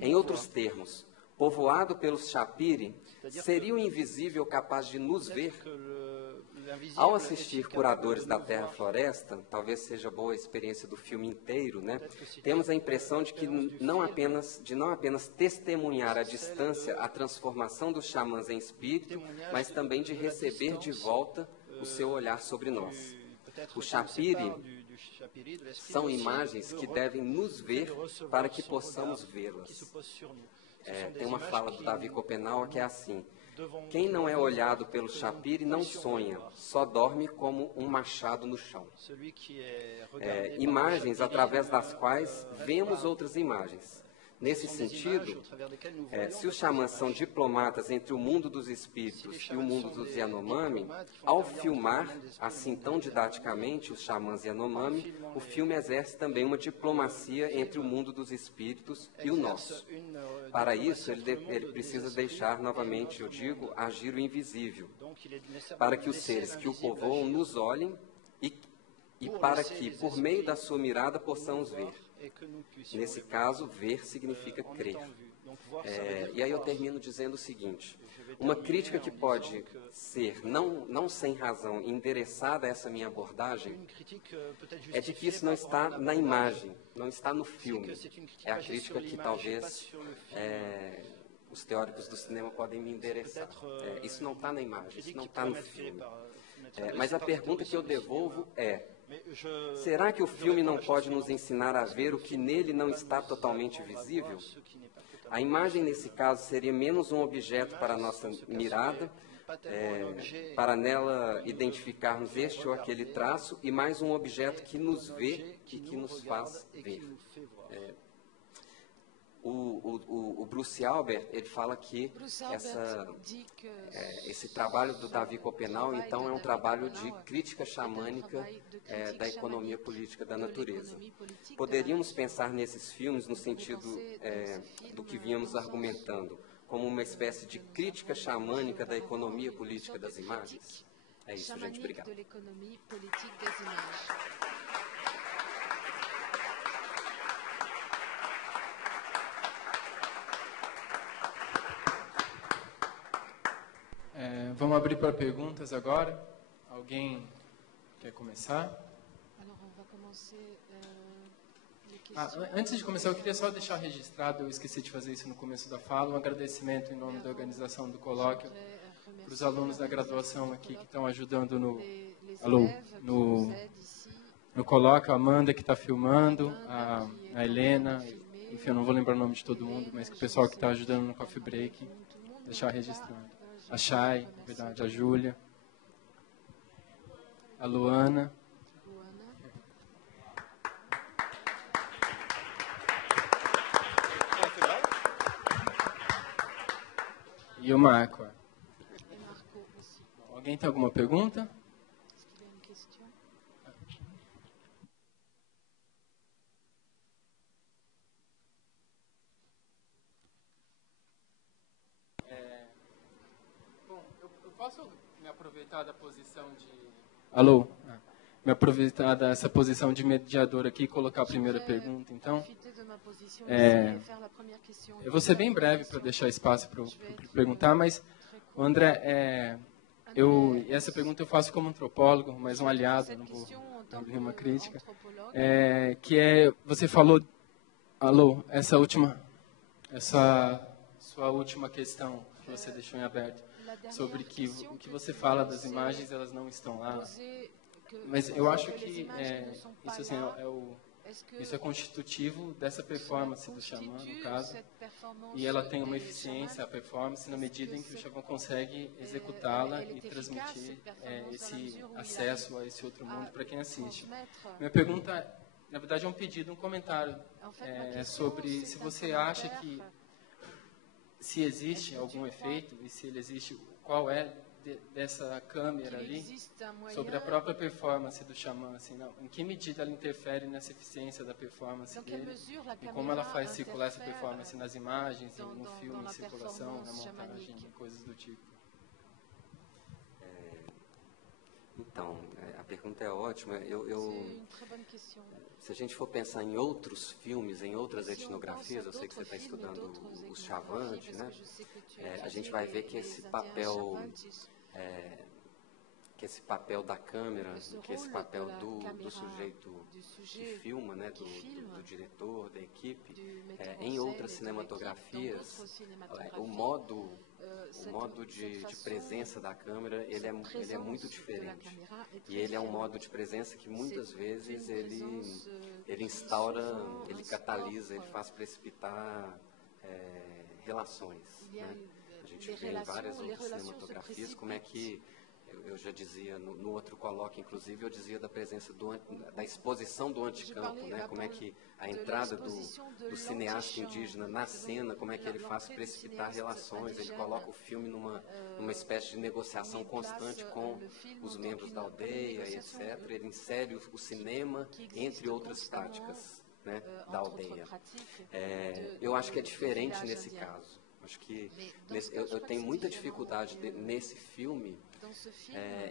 Em outros termos, povoado pelos chapiri, seria o invisível capaz de nos ver? Ao assistir Curadores da Terra e Floresta, talvez seja boa a experiência do filme inteiro, né? Temos a impressão de que não apenas testemunhar à distância a transformação dos xamãs em espírito, mas também de receber de volta o seu olhar sobre nós. O Chapiri são imagens que devem nos ver para que possamos vê-las. Tem uma fala do Davi Copenau que é assim: quem não é olhado pelo Chapiri não sonha, só dorme como um machado no chão. Imagens através das quais vemos outras imagens. Nesse sentido, se os xamãs são diplomatas entre o mundo dos espíritos e o mundo dos Yanomami, ao filmar, assim tão didaticamente, os xamãs Yanomami, o filme exerce também uma diplomacia entre o mundo dos espíritos e o nosso. Para isso, ele precisa deixar, novamente, eu digo, agir o invisível, para que os seres que o povoam nos olhem e para que, por meio da sua mirada, possamos ver. Nesse caso, ver significa crer. E aí eu termino dizendo o seguinte: uma crítica que pode ser, não sem razão, endereçada a essa minha abordagem, é de que isso não está na imagem, não está no filme. É a crítica que talvez os teóricos do cinema podem me endereçar. Isso não está na imagem, isso não está no filme. Mas a pergunta que eu devolvo é: será que o filme não pode nos ensinar a ver o que nele não está totalmente visível? A imagem, nesse caso, seria menos um objeto para a nossa mirada, para nela identificarmos este ou aquele traço, e mais um objeto que nos vê e que nos faz ver. O Bruce Albert, ele fala que esse trabalho do Davi Copenau, então, é um trabalho de crítica xamânica da economia política da natureza. Poderíamos pensar nesses filmes no sentido do que vínhamos argumentando, como uma espécie de crítica xamânica da economia política das imagens? É isso, gente. Obrigado. Vamos abrir para perguntas agora. Alguém quer começar? Antes de começar, eu queria só deixar registrado, eu esqueci de fazer isso no começo da fala, um agradecimento em nome da organização do colóquio para os alunos da graduação aqui que estão ajudando no colóquio, a Amanda que está filmando, a Helena, enfim, eu não vou lembrar o nome de todo mundo, mas que o pessoal que está ajudando no coffee break, deixar registrado. A Chay, na verdade, a Júlia, a Luana. E o Marco. Alguém tem alguma pergunta? Posso me aproveitar da posição de... Alô? Me aproveitar dessa posição de mediador aqui e colocar a primeira pergunta, então? Eu vou ser bem breve para deixar espaço para perguntar, mas, André, essa pergunta eu faço como antropólogo, mas um aliado, não vou abrir uma crítica, você falou, essa sua última questão que você deixou em aberto, sobre que o que você fala das imagens, elas não estão lá. Mas eu acho que isso, assim, isso é constitutivo dessa performance do xamã, no caso, e ela tem uma eficiência, a performance, na medida em que o xamã consegue executá-la e transmitir esse acesso a esse outro mundo para quem assiste. Minha pergunta, na verdade, é um pedido, um comentário sobre se você acha que se existe algum efeito, e se ele existe, qual é dessa câmera ali, sobre a própria performance do xamã, assim, em que medida ela interfere nessa eficiência da performance dele, e como ela faz circular essa performance nas imagens, no filme, em circulação, na montagem, coisas do tipo. Então, a pergunta é ótima. Se a gente for pensar em outros filmes, em outras etnografias, eu sei que você está estudando o Chavante, né? A gente vai ver que esse papel que esse papel da câmera, que esse papel do sujeito que filma, né, do diretor, da equipe, em outras cinematografias, o modo de presença da câmera, ele é muito diferente. E ele é um modo de presença que muitas vezes ele instaura, ele catalisa, ele faz precipitar relações, né? A gente vê em várias outras cinematografias como é que, eu já dizia no outro colóquio, inclusive, eu dizia da presença da exposição do anticampo, né? Como é que a entrada do cineasta indígena na cena, como é que ele faz precipitar relações, ele coloca o filme numa espécie de negociação constante com os membros da aldeia, e etc. Ele insere o cinema entre outras práticas, né, da aldeia. Eu acho que é diferente nesse caso. Acho que eu tenho muita dificuldade nesse filme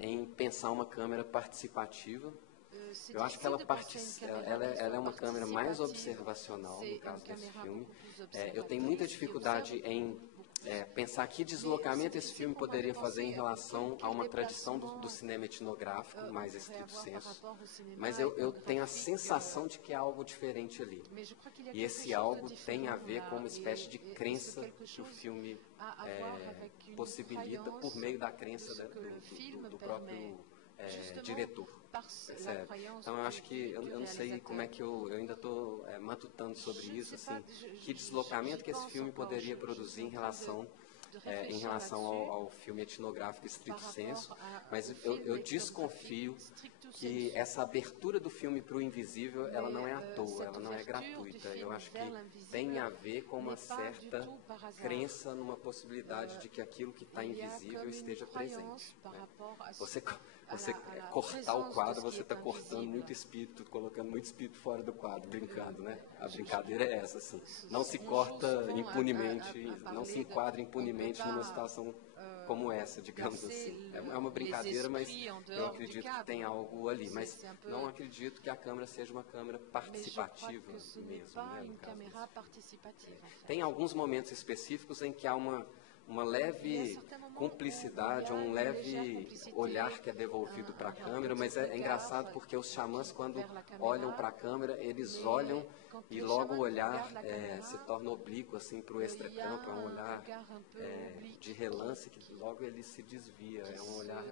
em pensar uma câmera participativa. Eu acho que ela é uma câmera mais observacional, no caso desse filme. Eu tenho muita dificuldade em pensar que deslocamento esse filme poderia fazer em relação a uma tradição do cinema etnográfico, mais estrito senso. Mas eu tenho a sensação de que há algo diferente ali. E esse algo tem a ver com uma espécie de crença que o filme possibilita por meio da crença do próprio diretor. Percebe? Então eu acho que, eu não sei como é que eu ainda estou matutando sobre isso, assim, que deslocamento que esse filme poderia produzir em relação ao filme etnográfico estrito senso, mas eu desconfio que essa abertura do filme para o invisível, ela não é à toa, ela não é gratuita. Eu acho que tem a ver com uma certa crença numa possibilidade de que aquilo que está invisível esteja presente, né? Você cortar o quadro, você está cortando muito espírito, colocando muito espírito fora do quadro, brincando, né? A brincadeira é essa, assim. Não se corta impunemente, não se enquadra impunemente numa situação como essa, digamos assim. É uma brincadeira, mas eu acredito que tem algo ali. Mas não acredito que a câmera seja uma câmera participativa mesmo, né, no caso desse. Tem alguns momentos específicos em que há uma leve cumplicidade, um leve olhar que é devolvido para a câmera, mas é engraçado porque os xamãs, quando olham para a câmera, eles olham e logo o olhar se torna oblíquo assim, para o extracampo, é um olhar de relance que logo ele se desvia, é um olhar,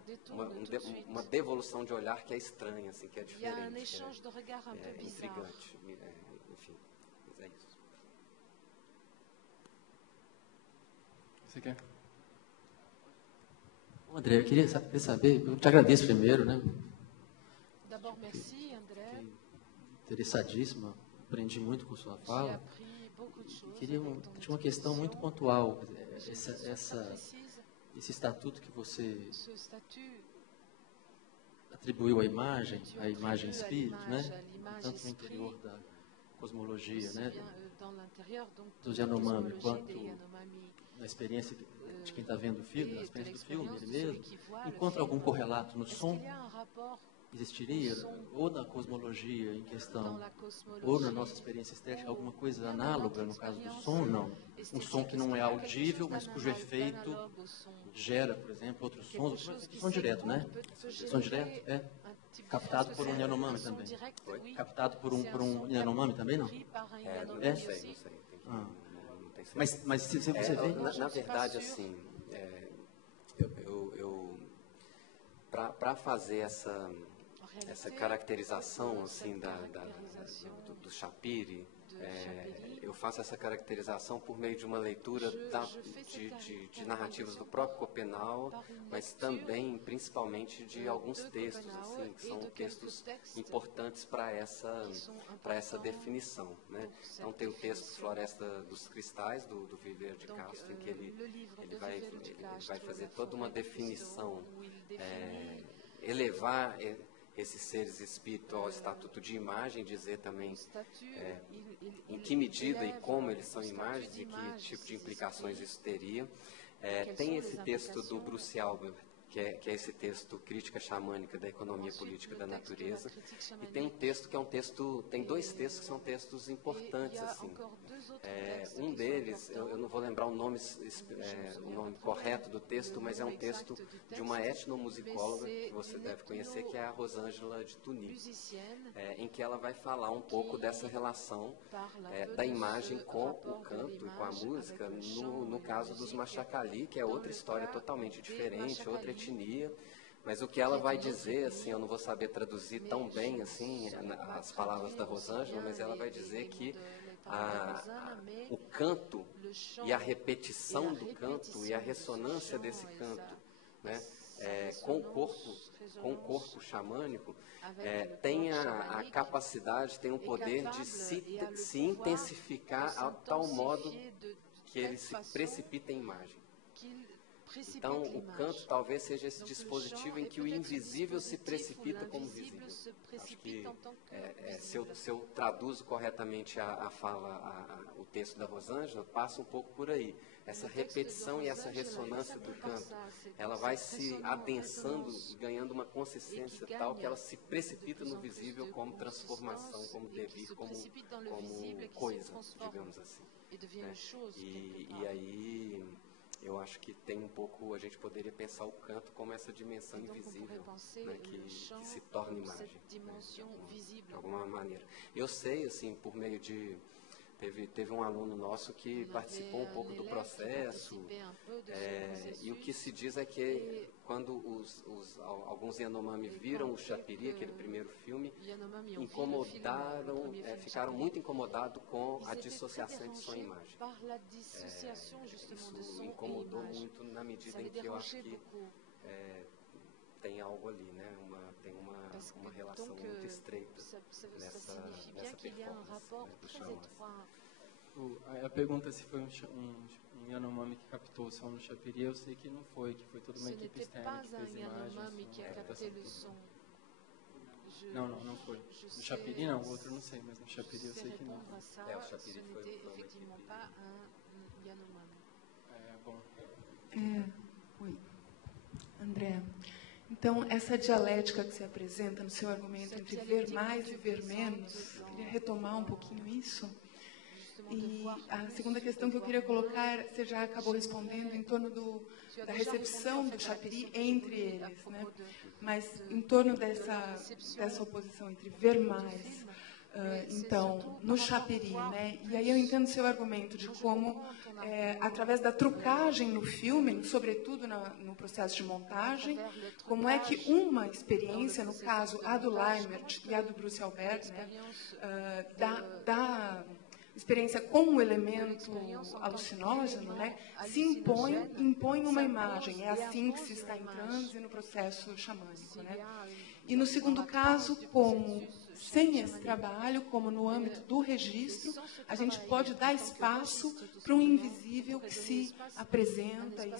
uma devolução de olhar que é estranha, assim, que é diferente, que é intrigante, enfim, mas é isso. Você quer? André, eu queria saber, eu te agradeço primeiro, né? D'abord, merci, André. Fiquei interessadíssima, aprendi muito com sua fala. Tinha uma questão muito pontual, esse estatuto que você atribuiu à imagem espírito, né? Tanto no interior da cosmologia, né? Dos Yanomami, quanto na experiência de quem está vendo o filme, na experiência do filme, ele mesmo, encontra algum correlato no som? Existiria, ou na cosmologia em questão, ou na nossa experiência estética, alguma coisa análoga no caso do som? Não. Um som que não é audível, mas cujo efeito gera, por exemplo, outros sons. Som direto, né? Som direto, captado por um Yanomami também. Captado por um Yanomami também, não? Não sei. Mas se você vê... Na verdade, assim, para fazer essa caracterização assim do Chapire, eu faço essa caracterização por meio de uma leitura de narrativas do próprio Copenau, mas também, principalmente, de alguns textos, assim, que são textos importantes para essa definição, né? Então, tem o texto Floresta dos Cristais, do Viver de Castro, em que ele vai fazer toda uma definição, elevar esses seres espírito ao estatuto de imagem, dizer também em que medida e como eles são imagens e que tipo de implicações isso teria. Tem esse texto do Bruce Albert, que é esse texto Crítica Xamânica da Economia Política da Natureza, e tem um texto que é um texto, tem dois textos que são textos importantes, assim. Um deles, eu não vou lembrar o nome correto do texto, mas é um texto de uma etnomusicóloga que você deve conhecer, que é a Rosângela de Tunis, em que ela vai falar um pouco dessa relação da imagem com o canto e com a música, no caso dos Machacali, que é outra história totalmente diferente, outra etnia, mas o que ela vai dizer, assim, eu não vou saber traduzir tão bem assim as palavras da Rosângela, mas ela vai dizer que o canto e a repetição do canto e a ressonância desse canto, né, com o corpo xamânico, tem a capacidade, tem o poder de se intensificar a tal modo que ele se precipita em imagem. Então, o canto talvez seja esse dispositivo em que o invisível se precipita como visível. Acho que, se eu traduzo corretamente a fala, o texto da Rosângela, passa um pouco por aí. Essa repetição e essa ressonância do canto, ela vai se adensando e ganhando uma consistência tal que ela se precipita no visível como transformação, como devir, como coisa, digamos assim. E aí, eu acho que tem um pouco, a gente poderia pensar o canto como essa dimensão invisível, né, que se torna imagem, né, de alguma maneira. Eu sei, assim, por meio de... Teve um aluno nosso que participou um pouco do processo, e o que se diz é que quando alguns Yanomami viram o Chapiri, aquele primeiro filme, ficaram muito incomodados com a dissociação de som e imagem. Isso incomodou muito na medida em que eu acho que tem algo ali, né? Tem uma relação muito estreita nessa performance, do xamã. A pergunta se foi um Yanomami que captou o som no Chapiri, eu sei que não foi, que foi toda uma equipe externa que fez imagens. Não foi. No Chapiri não, o outro eu não sei, mas no Chapiri eu sei que não. O Chapiri foi uma equipe. Bom. Oi, André. Então, essa dialética que se apresenta no seu argumento entre ver mais e ver menos, eu queria retomar um pouquinho isso. E a segunda questão que eu queria colocar, você já acabou respondendo em torno da recepção do Chapiri entre eles, né? Mas em torno dessa oposição entre ver mais, então, no Chapiri, né? E aí eu entendo seu argumento de como, através da trucagem no filme, sobretudo no processo de montagem, como é que uma experiência, no caso a do Leimert e a do Bruce Albert, né, da experiência com o elemento alucinógeno, né, se impõe uma imagem. É assim que se está em transe no processo xamânico, né? E no segundo caso, como sem esse trabalho, como no âmbito do registro, a gente pode dar espaço para um invisível que se apresenta e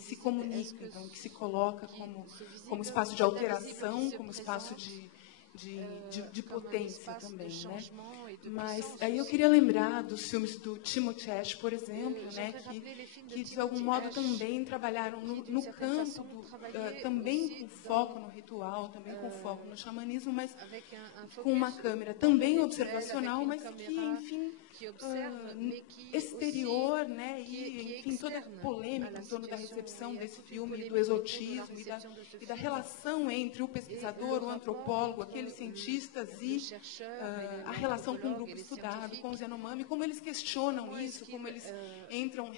se comunica, então, que se coloca como espaço de alteração, como espaço de potência também, né? Mas aí eu queria lembrar dos filmes do Timothy Ash, por exemplo, né, que de algum modo também trabalharam no canto, também com foco no ritual, também com foco no xamanismo, mas com uma câmera também observacional, mas que, enfim, exterior, né, e, enfim, toda a polêmica em torno da recepção desse filme, do exotismo e da relação entre o pesquisador, o antropólogo, aqueles cientistas e a relação com o grupo estudado, com os Yanomami, como eles questionam isso, como eles entram,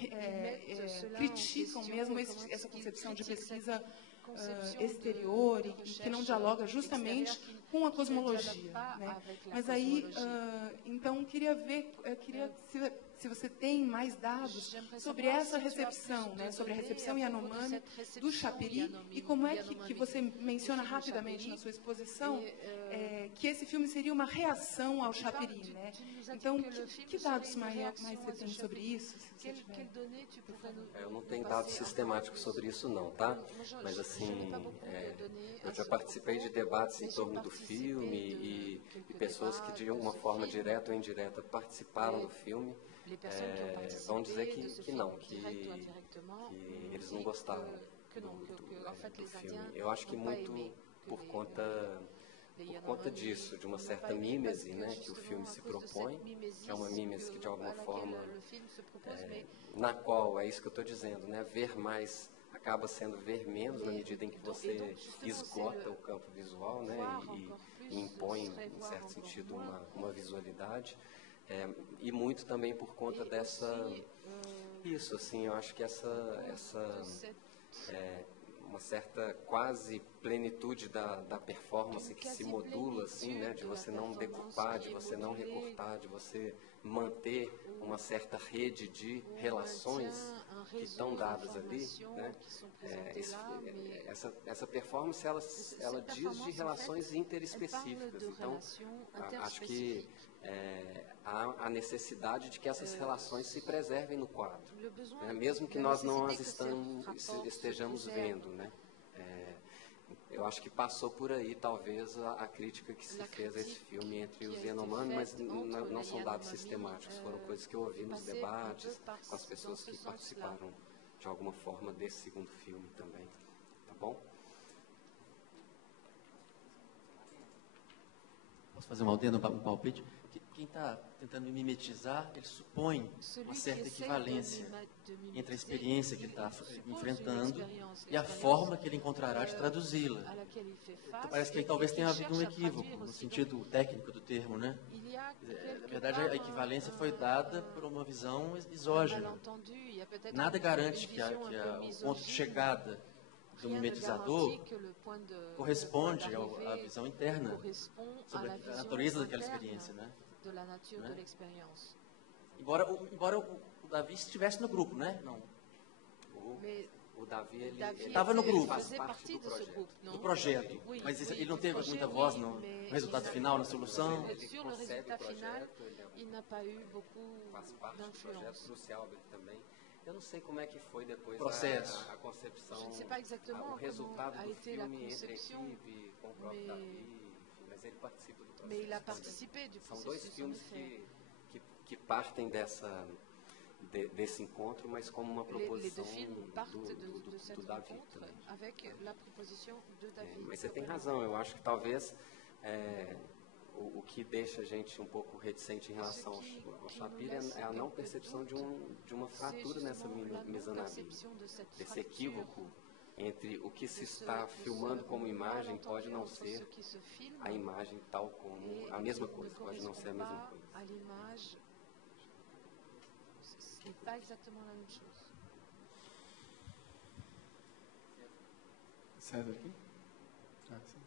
criticam mesmo essa concepção de pesquisa exterior e que não dialoga justamente com a cosmologia, né? Mas aí, então, queria se você tem mais dados sobre essa recepção, né, sobre a recepção Yanomami do Chapiri e como é que você menciona rapidamente na sua exposição que esse filme seria uma reação ao Chapiri, né? Então, que dados mais você tem sobre isso? Eu não tenho dados sistemáticos sobre isso não, tá? Mas assim, eu já participei de debates em torno do filme e pessoas que de uma forma direta ou indireta participaram do filme. Vão dizer que não, que eles não gostaram filme. Eu acho que muito por conta disso, de uma certa mímese, né, que o filme se propõe, que é uma mímese que de alguma forma, na qual, é isso que eu estou dizendo, né, ver mais acaba sendo ver menos na medida em que você esgota o campo visual, né, e impõe, em certo sentido, uma visualidade, e muito também por conta isso, assim, eu acho que uma certa quase plenitude da performance que se modula, assim, né, de você não decupar, de você não recortar, de você manter uma certa rede de relações que estão dadas ali, né? Essa performance, ela diz de relações interespecíficas, então acho que há a necessidade de que essas relações se preservem no quadro, né? Mesmo que nós não as estejamos vendo, né? Eu acho que passou por aí, talvez, a crítica que se fez a esse filme entre os Yanomami, mas não são dados sistemáticos, foram coisas que eu ouvi nos debates, com as pessoas que participaram, de alguma forma, desse segundo filme também. Tá bom? Posso fazer uma adendo, um palpite? Quem está tentando mimetizar, ele supõe uma certa equivalência entre a experiência que ele está enfrentando e a forma que ele encontrará de traduzi-la. Então, parece que aí talvez tenha havido um equívoco, no sentido técnico do termo, né? Na verdade, a equivalência foi dada por uma visão exógena. Nada garante que o ponto de chegada do mimetizador corresponde à visão interna sobre a natureza daquela experiência, né? Embora o Davi estivesse no grupo, né? Não. O Davi, ele estava no grupo, faz parte do projeto, mas ele não teve muita voz no resultado final, na solução. Ele concebe o projeto, ele faz parte do projeto, Bruce Albert também. Eu não sei como é que foi depois a concepção, o resultado do filme entre a equipe, com o próprio Davi, mas ele participa do processo. São dois filmes que partem desse encontro, mas como uma proposição do Davi também. Mas você tem razão, eu acho que talvez o que deixa a gente um pouco reticente em relação ao Shapiro é a não percepção de uma fratura nessa mise-en-abîme, desse equívoco entre o que se está filmando como imagem pode não ser a imagem tal como a mesma coisa, pode não ser a mesma coisa. César aqui? Sim.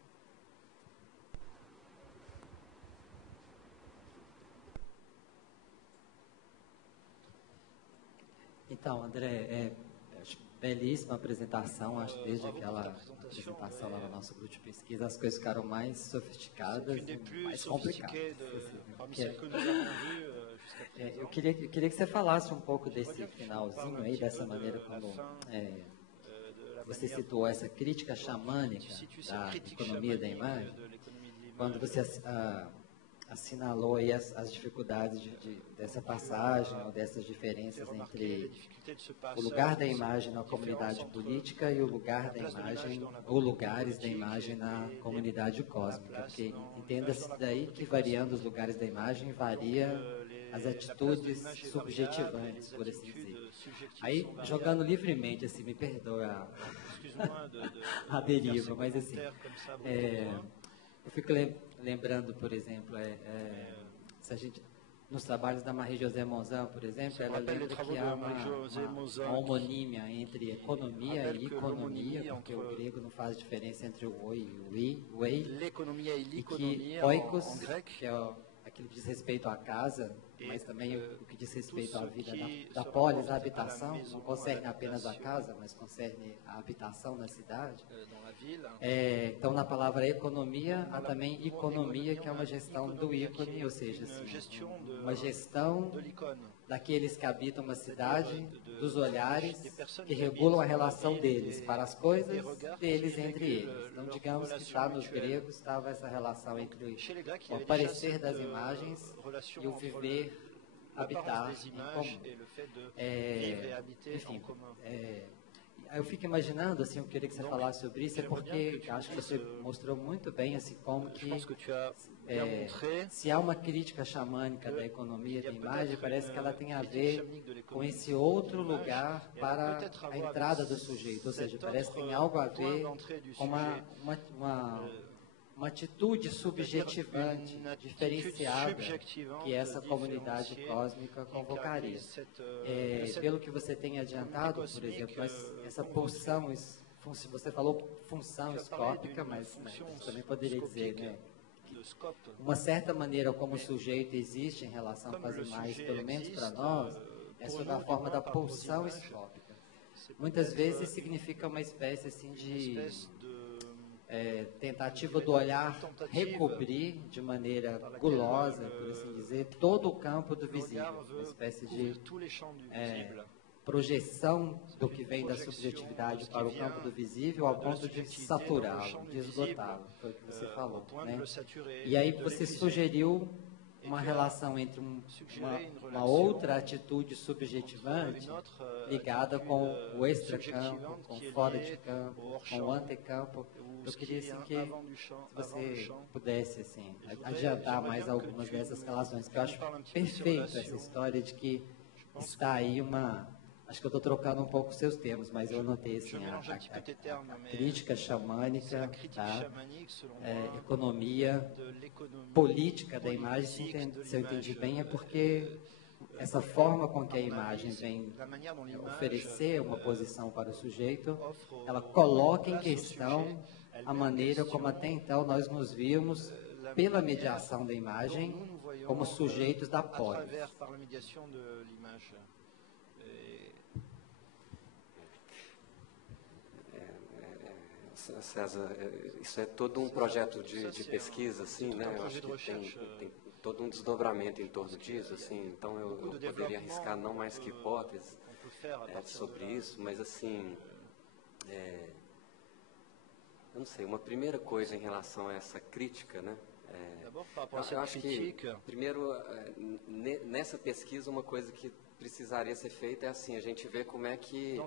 Então, André, acho belíssima apresentação, acho que desde aquela apresentação lá no nosso grupo de pesquisa, as coisas ficaram mais sofisticadas e mais complicadas. Eu queria que você falasse um pouco desse finalzinho aí, dessa maneira como você citou essa crítica xamânica da economia da imagem, quando você assinalou aí as dificuldades dessa passagem, ou dessas diferenças entre o lugar da imagem na comunidade política e o lugar da imagem, ou lugares da imagem na comunidade cósmica. Porque entenda-se daí que, variando os lugares da imagem, varia as atitudes subjetivantes, por assim dizer. Aí, jogando livremente, assim, me perdoa a deriva, mas assim, eu fico lembrando, por exemplo, se a gente, nos trabalhos da Marie-José Monzan, por exemplo, ela lembra que há uma homonímia entre economia e economia, porque o grego não faz diferença entre o oi e o ei, e que oikos, que é aquilo que diz respeito à casa, mas também o que diz respeito à vida da polis, a habitação, não concerne apenas a casa, mas concerne a habitação na cidade. Então, na palavra economia, há também economia, que é uma gestão do ícone, ou seja, assim, uma gestão daqueles que habitam uma cidade, dos olhares que regulam a relação deles para as coisas, deles entre eles. Então, digamos que está nos gregos, estava essa relação entre o aparecer das imagens e o viver, habitar em comum. Enfim, eu fico imaginando, assim, eu queria que você falasse sobre isso, é porque acho que você mostrou muito bem, assim, como que se há uma crítica xamânica da economia da imagem, parece que ela tem a ver com esse outro lugar para a entrada do sujeito, ou seja, parece que tem algo a ver com uma atitude subjetivante, diferenciada, que essa comunidade cósmica convocaria. Pelo que você tem adiantado, por exemplo, essa pulsão, você falou função escópica, mas você também poderia dizer, né, uma certa maneira como o sujeito existe em relação com as imagens, pelo menos para nós, é sob a forma da pulsão escópica. Muitas vezes significa uma espécie assim de tentativa do olhar recobrir de maneira gulosa, por assim dizer, todo o campo do visível, uma espécie de projeção do que vem da subjetividade para o campo do visível ao ponto de saturá-lo, de esgotá-lo, foi o que você falou, né? E aí você sugeriu uma relação entre uma outra atitude subjetivante ligada com o extracampo, com o fora de campo, com o antecampo. Eu queria assim, que você pudesse assim, adiantar mais algumas dessas relações, que eu acho perfeito essa história de que está aí uma... Acho que eu estou trocando um pouco os seus termos, mas eu anotei assim, a crítica xamânica, tá? Economia, política da imagem, se eu entendi bem, é porque essa forma com que a imagem vem oferecer uma posição para o sujeito, ela coloca em questão a maneira como até então nós nos víamos pela mediação da imagem como sujeitos da polis. César, isso é todo um projeto de pesquisa, assim, né? Eu acho que tem todo um desdobramento em torno disso, assim. Então eu poderia arriscar não mais que hipóteses sobre isso, mas assim, eu não sei, uma primeira coisa em relação a essa crítica, né? Eu acho que, primeiro, nessa pesquisa, uma coisa que precisaria ser feita é assim, a gente ver como é que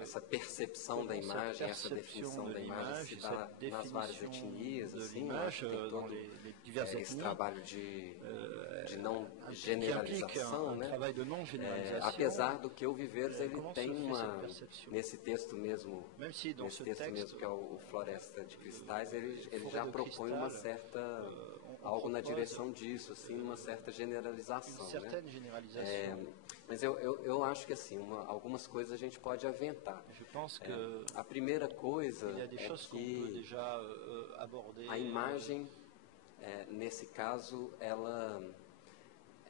essa percepção da imagem, essa definição da imagem se dá nas várias etnias, assim, acho que tem todo esse trabalho de não generalização, né? Apesar do que o Viveiros, ele tem nesse texto mesmo que é o Floresta de Cristais, ele já propõe uma certa, algo na direção disso, assim, uma certa generalização, né? Mas eu acho que assim, algumas coisas a gente pode aventar. A primeira coisa é que a imagem, nesse caso, ela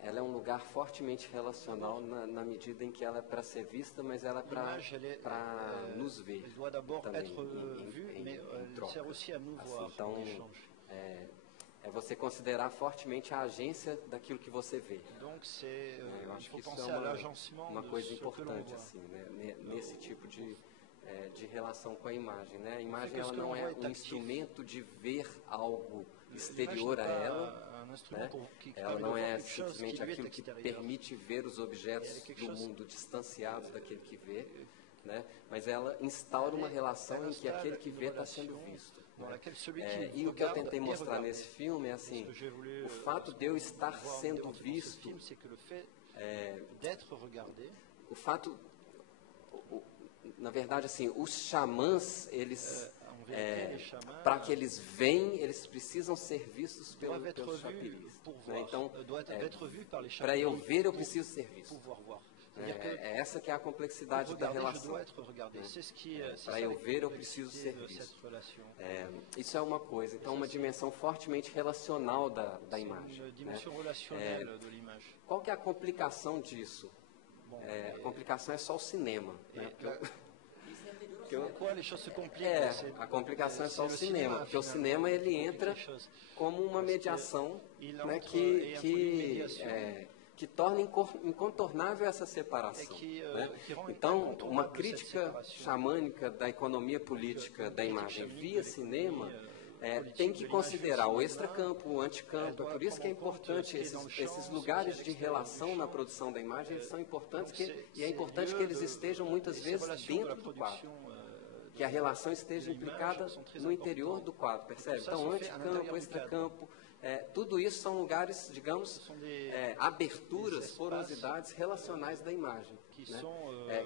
é um lugar fortemente relacional na medida em que ela é para ser vista, mas ela é para nos ver também, em troca. Assim, então, é você considerar fortemente a agência daquilo que você vê. Eu acho que isso é uma coisa importante, assim, né? Nesse tipo de relação com a imagem, né? A imagem, ela não é um instrumento de ver algo exterior a ela, né? Ela não é simplesmente aquilo que permite ver os objetos do mundo distanciados daquele que vê, né? Mas ela instaura uma relação em que aquele que vê está sendo visto. E o que eu tentei mostrar nesse filme é assim, o fato de eu estar sendo visto, o fato, na verdade, assim, os xamãs, eles, para que eles venham, eles precisam ser vistos pelos chapiristas, né? Então, para eu ver, eu preciso ser visto. É essa que é a complexidade da relação. Para eu ver, eu preciso ser visto. Isso é uma coisa. Então, uma dimensão fortemente relacional da imagem, né? Qual que é a complicação disso? A complicação é só o cinema, né? A complicação é só o cinema, porque o cinema, ele entra como uma mediação, né, que torna incontornável essa separação, né? Então, uma crítica xamânica da economia política da imagem via cinema tem que considerar o extracampo, o anticampo. É por isso que é importante esses lugares de relação na produção da imagem, eles são importantes, e é importante que eles estejam muitas vezes dentro do quadro, que a relação esteja implicada no interior do quadro, percebe? Então, anticampo, extracampo, tudo isso são lugares, digamos, aberturas, porosidades relacionais da imagem, né?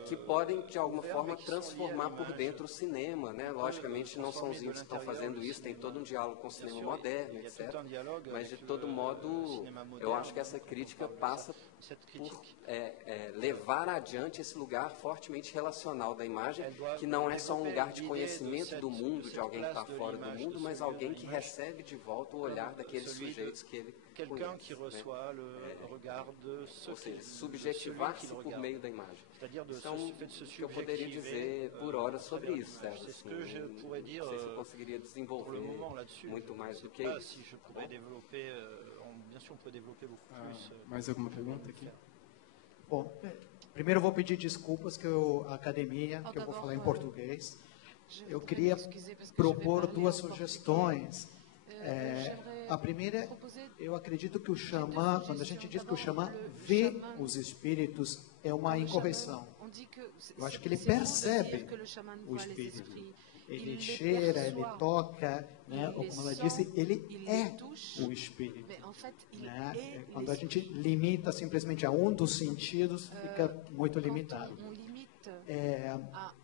Que podem, de alguma forma, transformar por dentro o cinema, né? Logicamente, não são os índios que estão fazendo isso, tem todo um diálogo com o cinema moderno, etc. Mas, de todo modo, eu acho que essa crítica passa por levar adiante esse lugar fortemente relacional da imagem, que não é só um lugar de conhecimento do mundo, de alguém que está fora do mundo, mas alguém que recebe de volta o olhar daqueles sujeitos que ele conhece, né? Ou seja, subjetivar-se por meio da imagem. Então, o que eu poderia dizer por hora sobre isso, Sérgio? Assim, não sei se eu conseguiria desenvolver muito mais do que isso. Mais alguma pergunta aqui? Bom, primeiro eu vou pedir desculpas que a academia, que eu vou falar em português. Eu queria propor duas sugestões. A primeira, eu acredito que o xamã, quando a gente diz que o xamã vê os espíritos, é uma incorreção. Eu acho que ele percebe o espírito. Ele cheira, ele toca, né? Ou como ela disse, ele é o espírito. Né? Quando a gente limita simplesmente a um dos sentidos, fica muito limitado.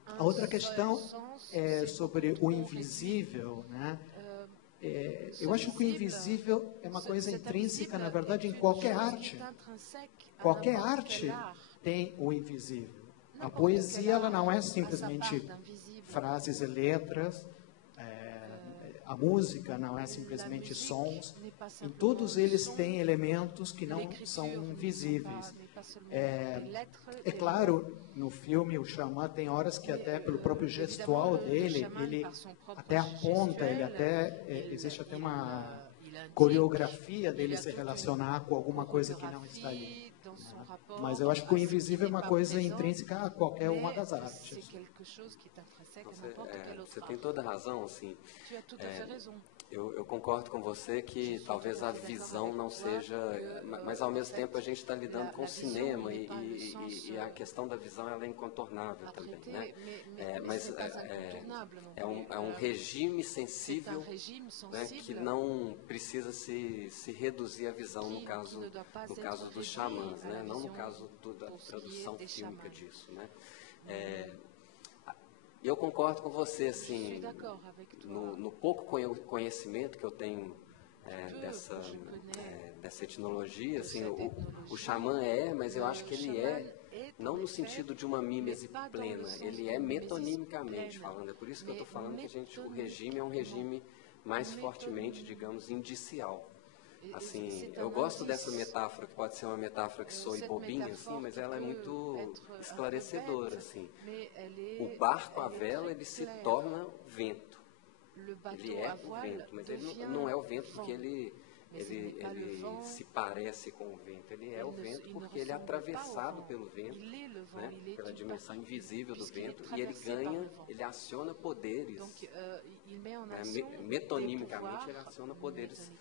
A outra questão é sobre o invisível, né? Eu acho que o invisível é uma coisa intrínseca, na verdade, em qualquer arte. Qualquer arte tem o invisível. A poesia, ela não é simplesmente frases e letras. A música não é simplesmente sons. Em todos eles tem elementos que não são visíveis. É claro, no filme, o xamã tem horas que até pelo próprio gestual dele, ele até aponta, existe até uma coreografia dele se relacionar com alguma coisa que não está ali. Mas eu acho que o invisível é uma coisa intrínseca a qualquer uma das artes. Você tem toda a razão, assim. Eu concordo com você que talvez a visão não seja, mas ao mesmo tempo a gente está lidando com o cinema e a questão da visão ela é incontornável também, né? Mas é um regime sensível, né, que não precisa se reduzir à visão no caso dos xamãs, né? Não no caso da tradução fílmica disso, né? Eu concordo com você, assim, no pouco conhecimento que eu tenho dessa etnologia, assim, o xamã mas eu acho que ele não no sentido de uma mímese plena, ele metonimicamente falando. É por isso que eu estou falando que o regime é um regime mais fortemente, digamos, indicial. Assim, eu gosto dessa metáfora, que pode ser uma metáfora que soe bobinha, assim, mas ela é muito esclarecedora, assim. O barco à vela, ele se torna vento. Ele é o vento, mas ele não é o vento porque ele se parece com o vento. Ele é o vento porque ele é atravessado pelo vento, né, pela dimensão invisível do vento, e ele aciona poderes, metonimicamente ele aciona poderes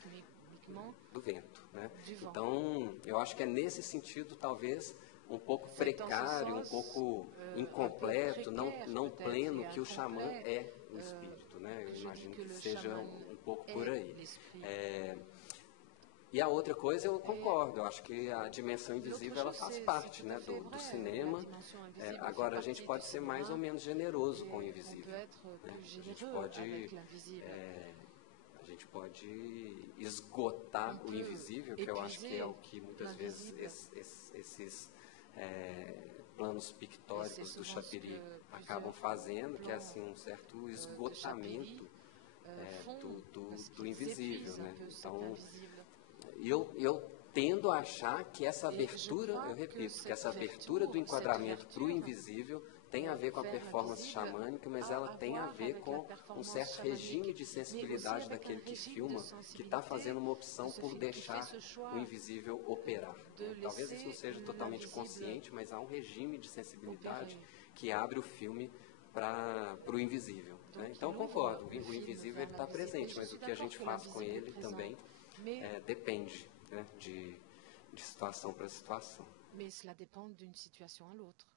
do vento, né? Então, eu acho que é nesse sentido, talvez, um pouco precário, um pouco incompleto, não pleno, que o xamã é o espírito, né? Eu imagino que seja um pouco por aí. E a outra coisa, eu concordo, eu acho que a dimensão invisível ela faz parte, né, do cinema. Agora, a gente pode ser mais ou menos generoso com o invisível, né? A gente pode esgotar o invisível, que eu acho que é o que muitas vezes esses planos pictóricos do Chapiri acabam fazendo, que é assim, um certo esgotamento do invisível, né? Então, eu tendo a achar que essa abertura, eu repito, que essa abertura do enquadramento para o invisível tem a ver com a performance xamânica, mas ela tem a ver com um certo regime de sensibilidade daquele que filma, que está fazendo uma opção por deixar o invisível operar. Talvez isso não seja totalmente consciente, mas há um regime de sensibilidade que abre o filme para o invisível. Né? Então, eu concordo, o invisível está presente, mas o que a gente faz com ele também depende, né, de situação para situação. Mais cela dépend d'une situation à l'autre.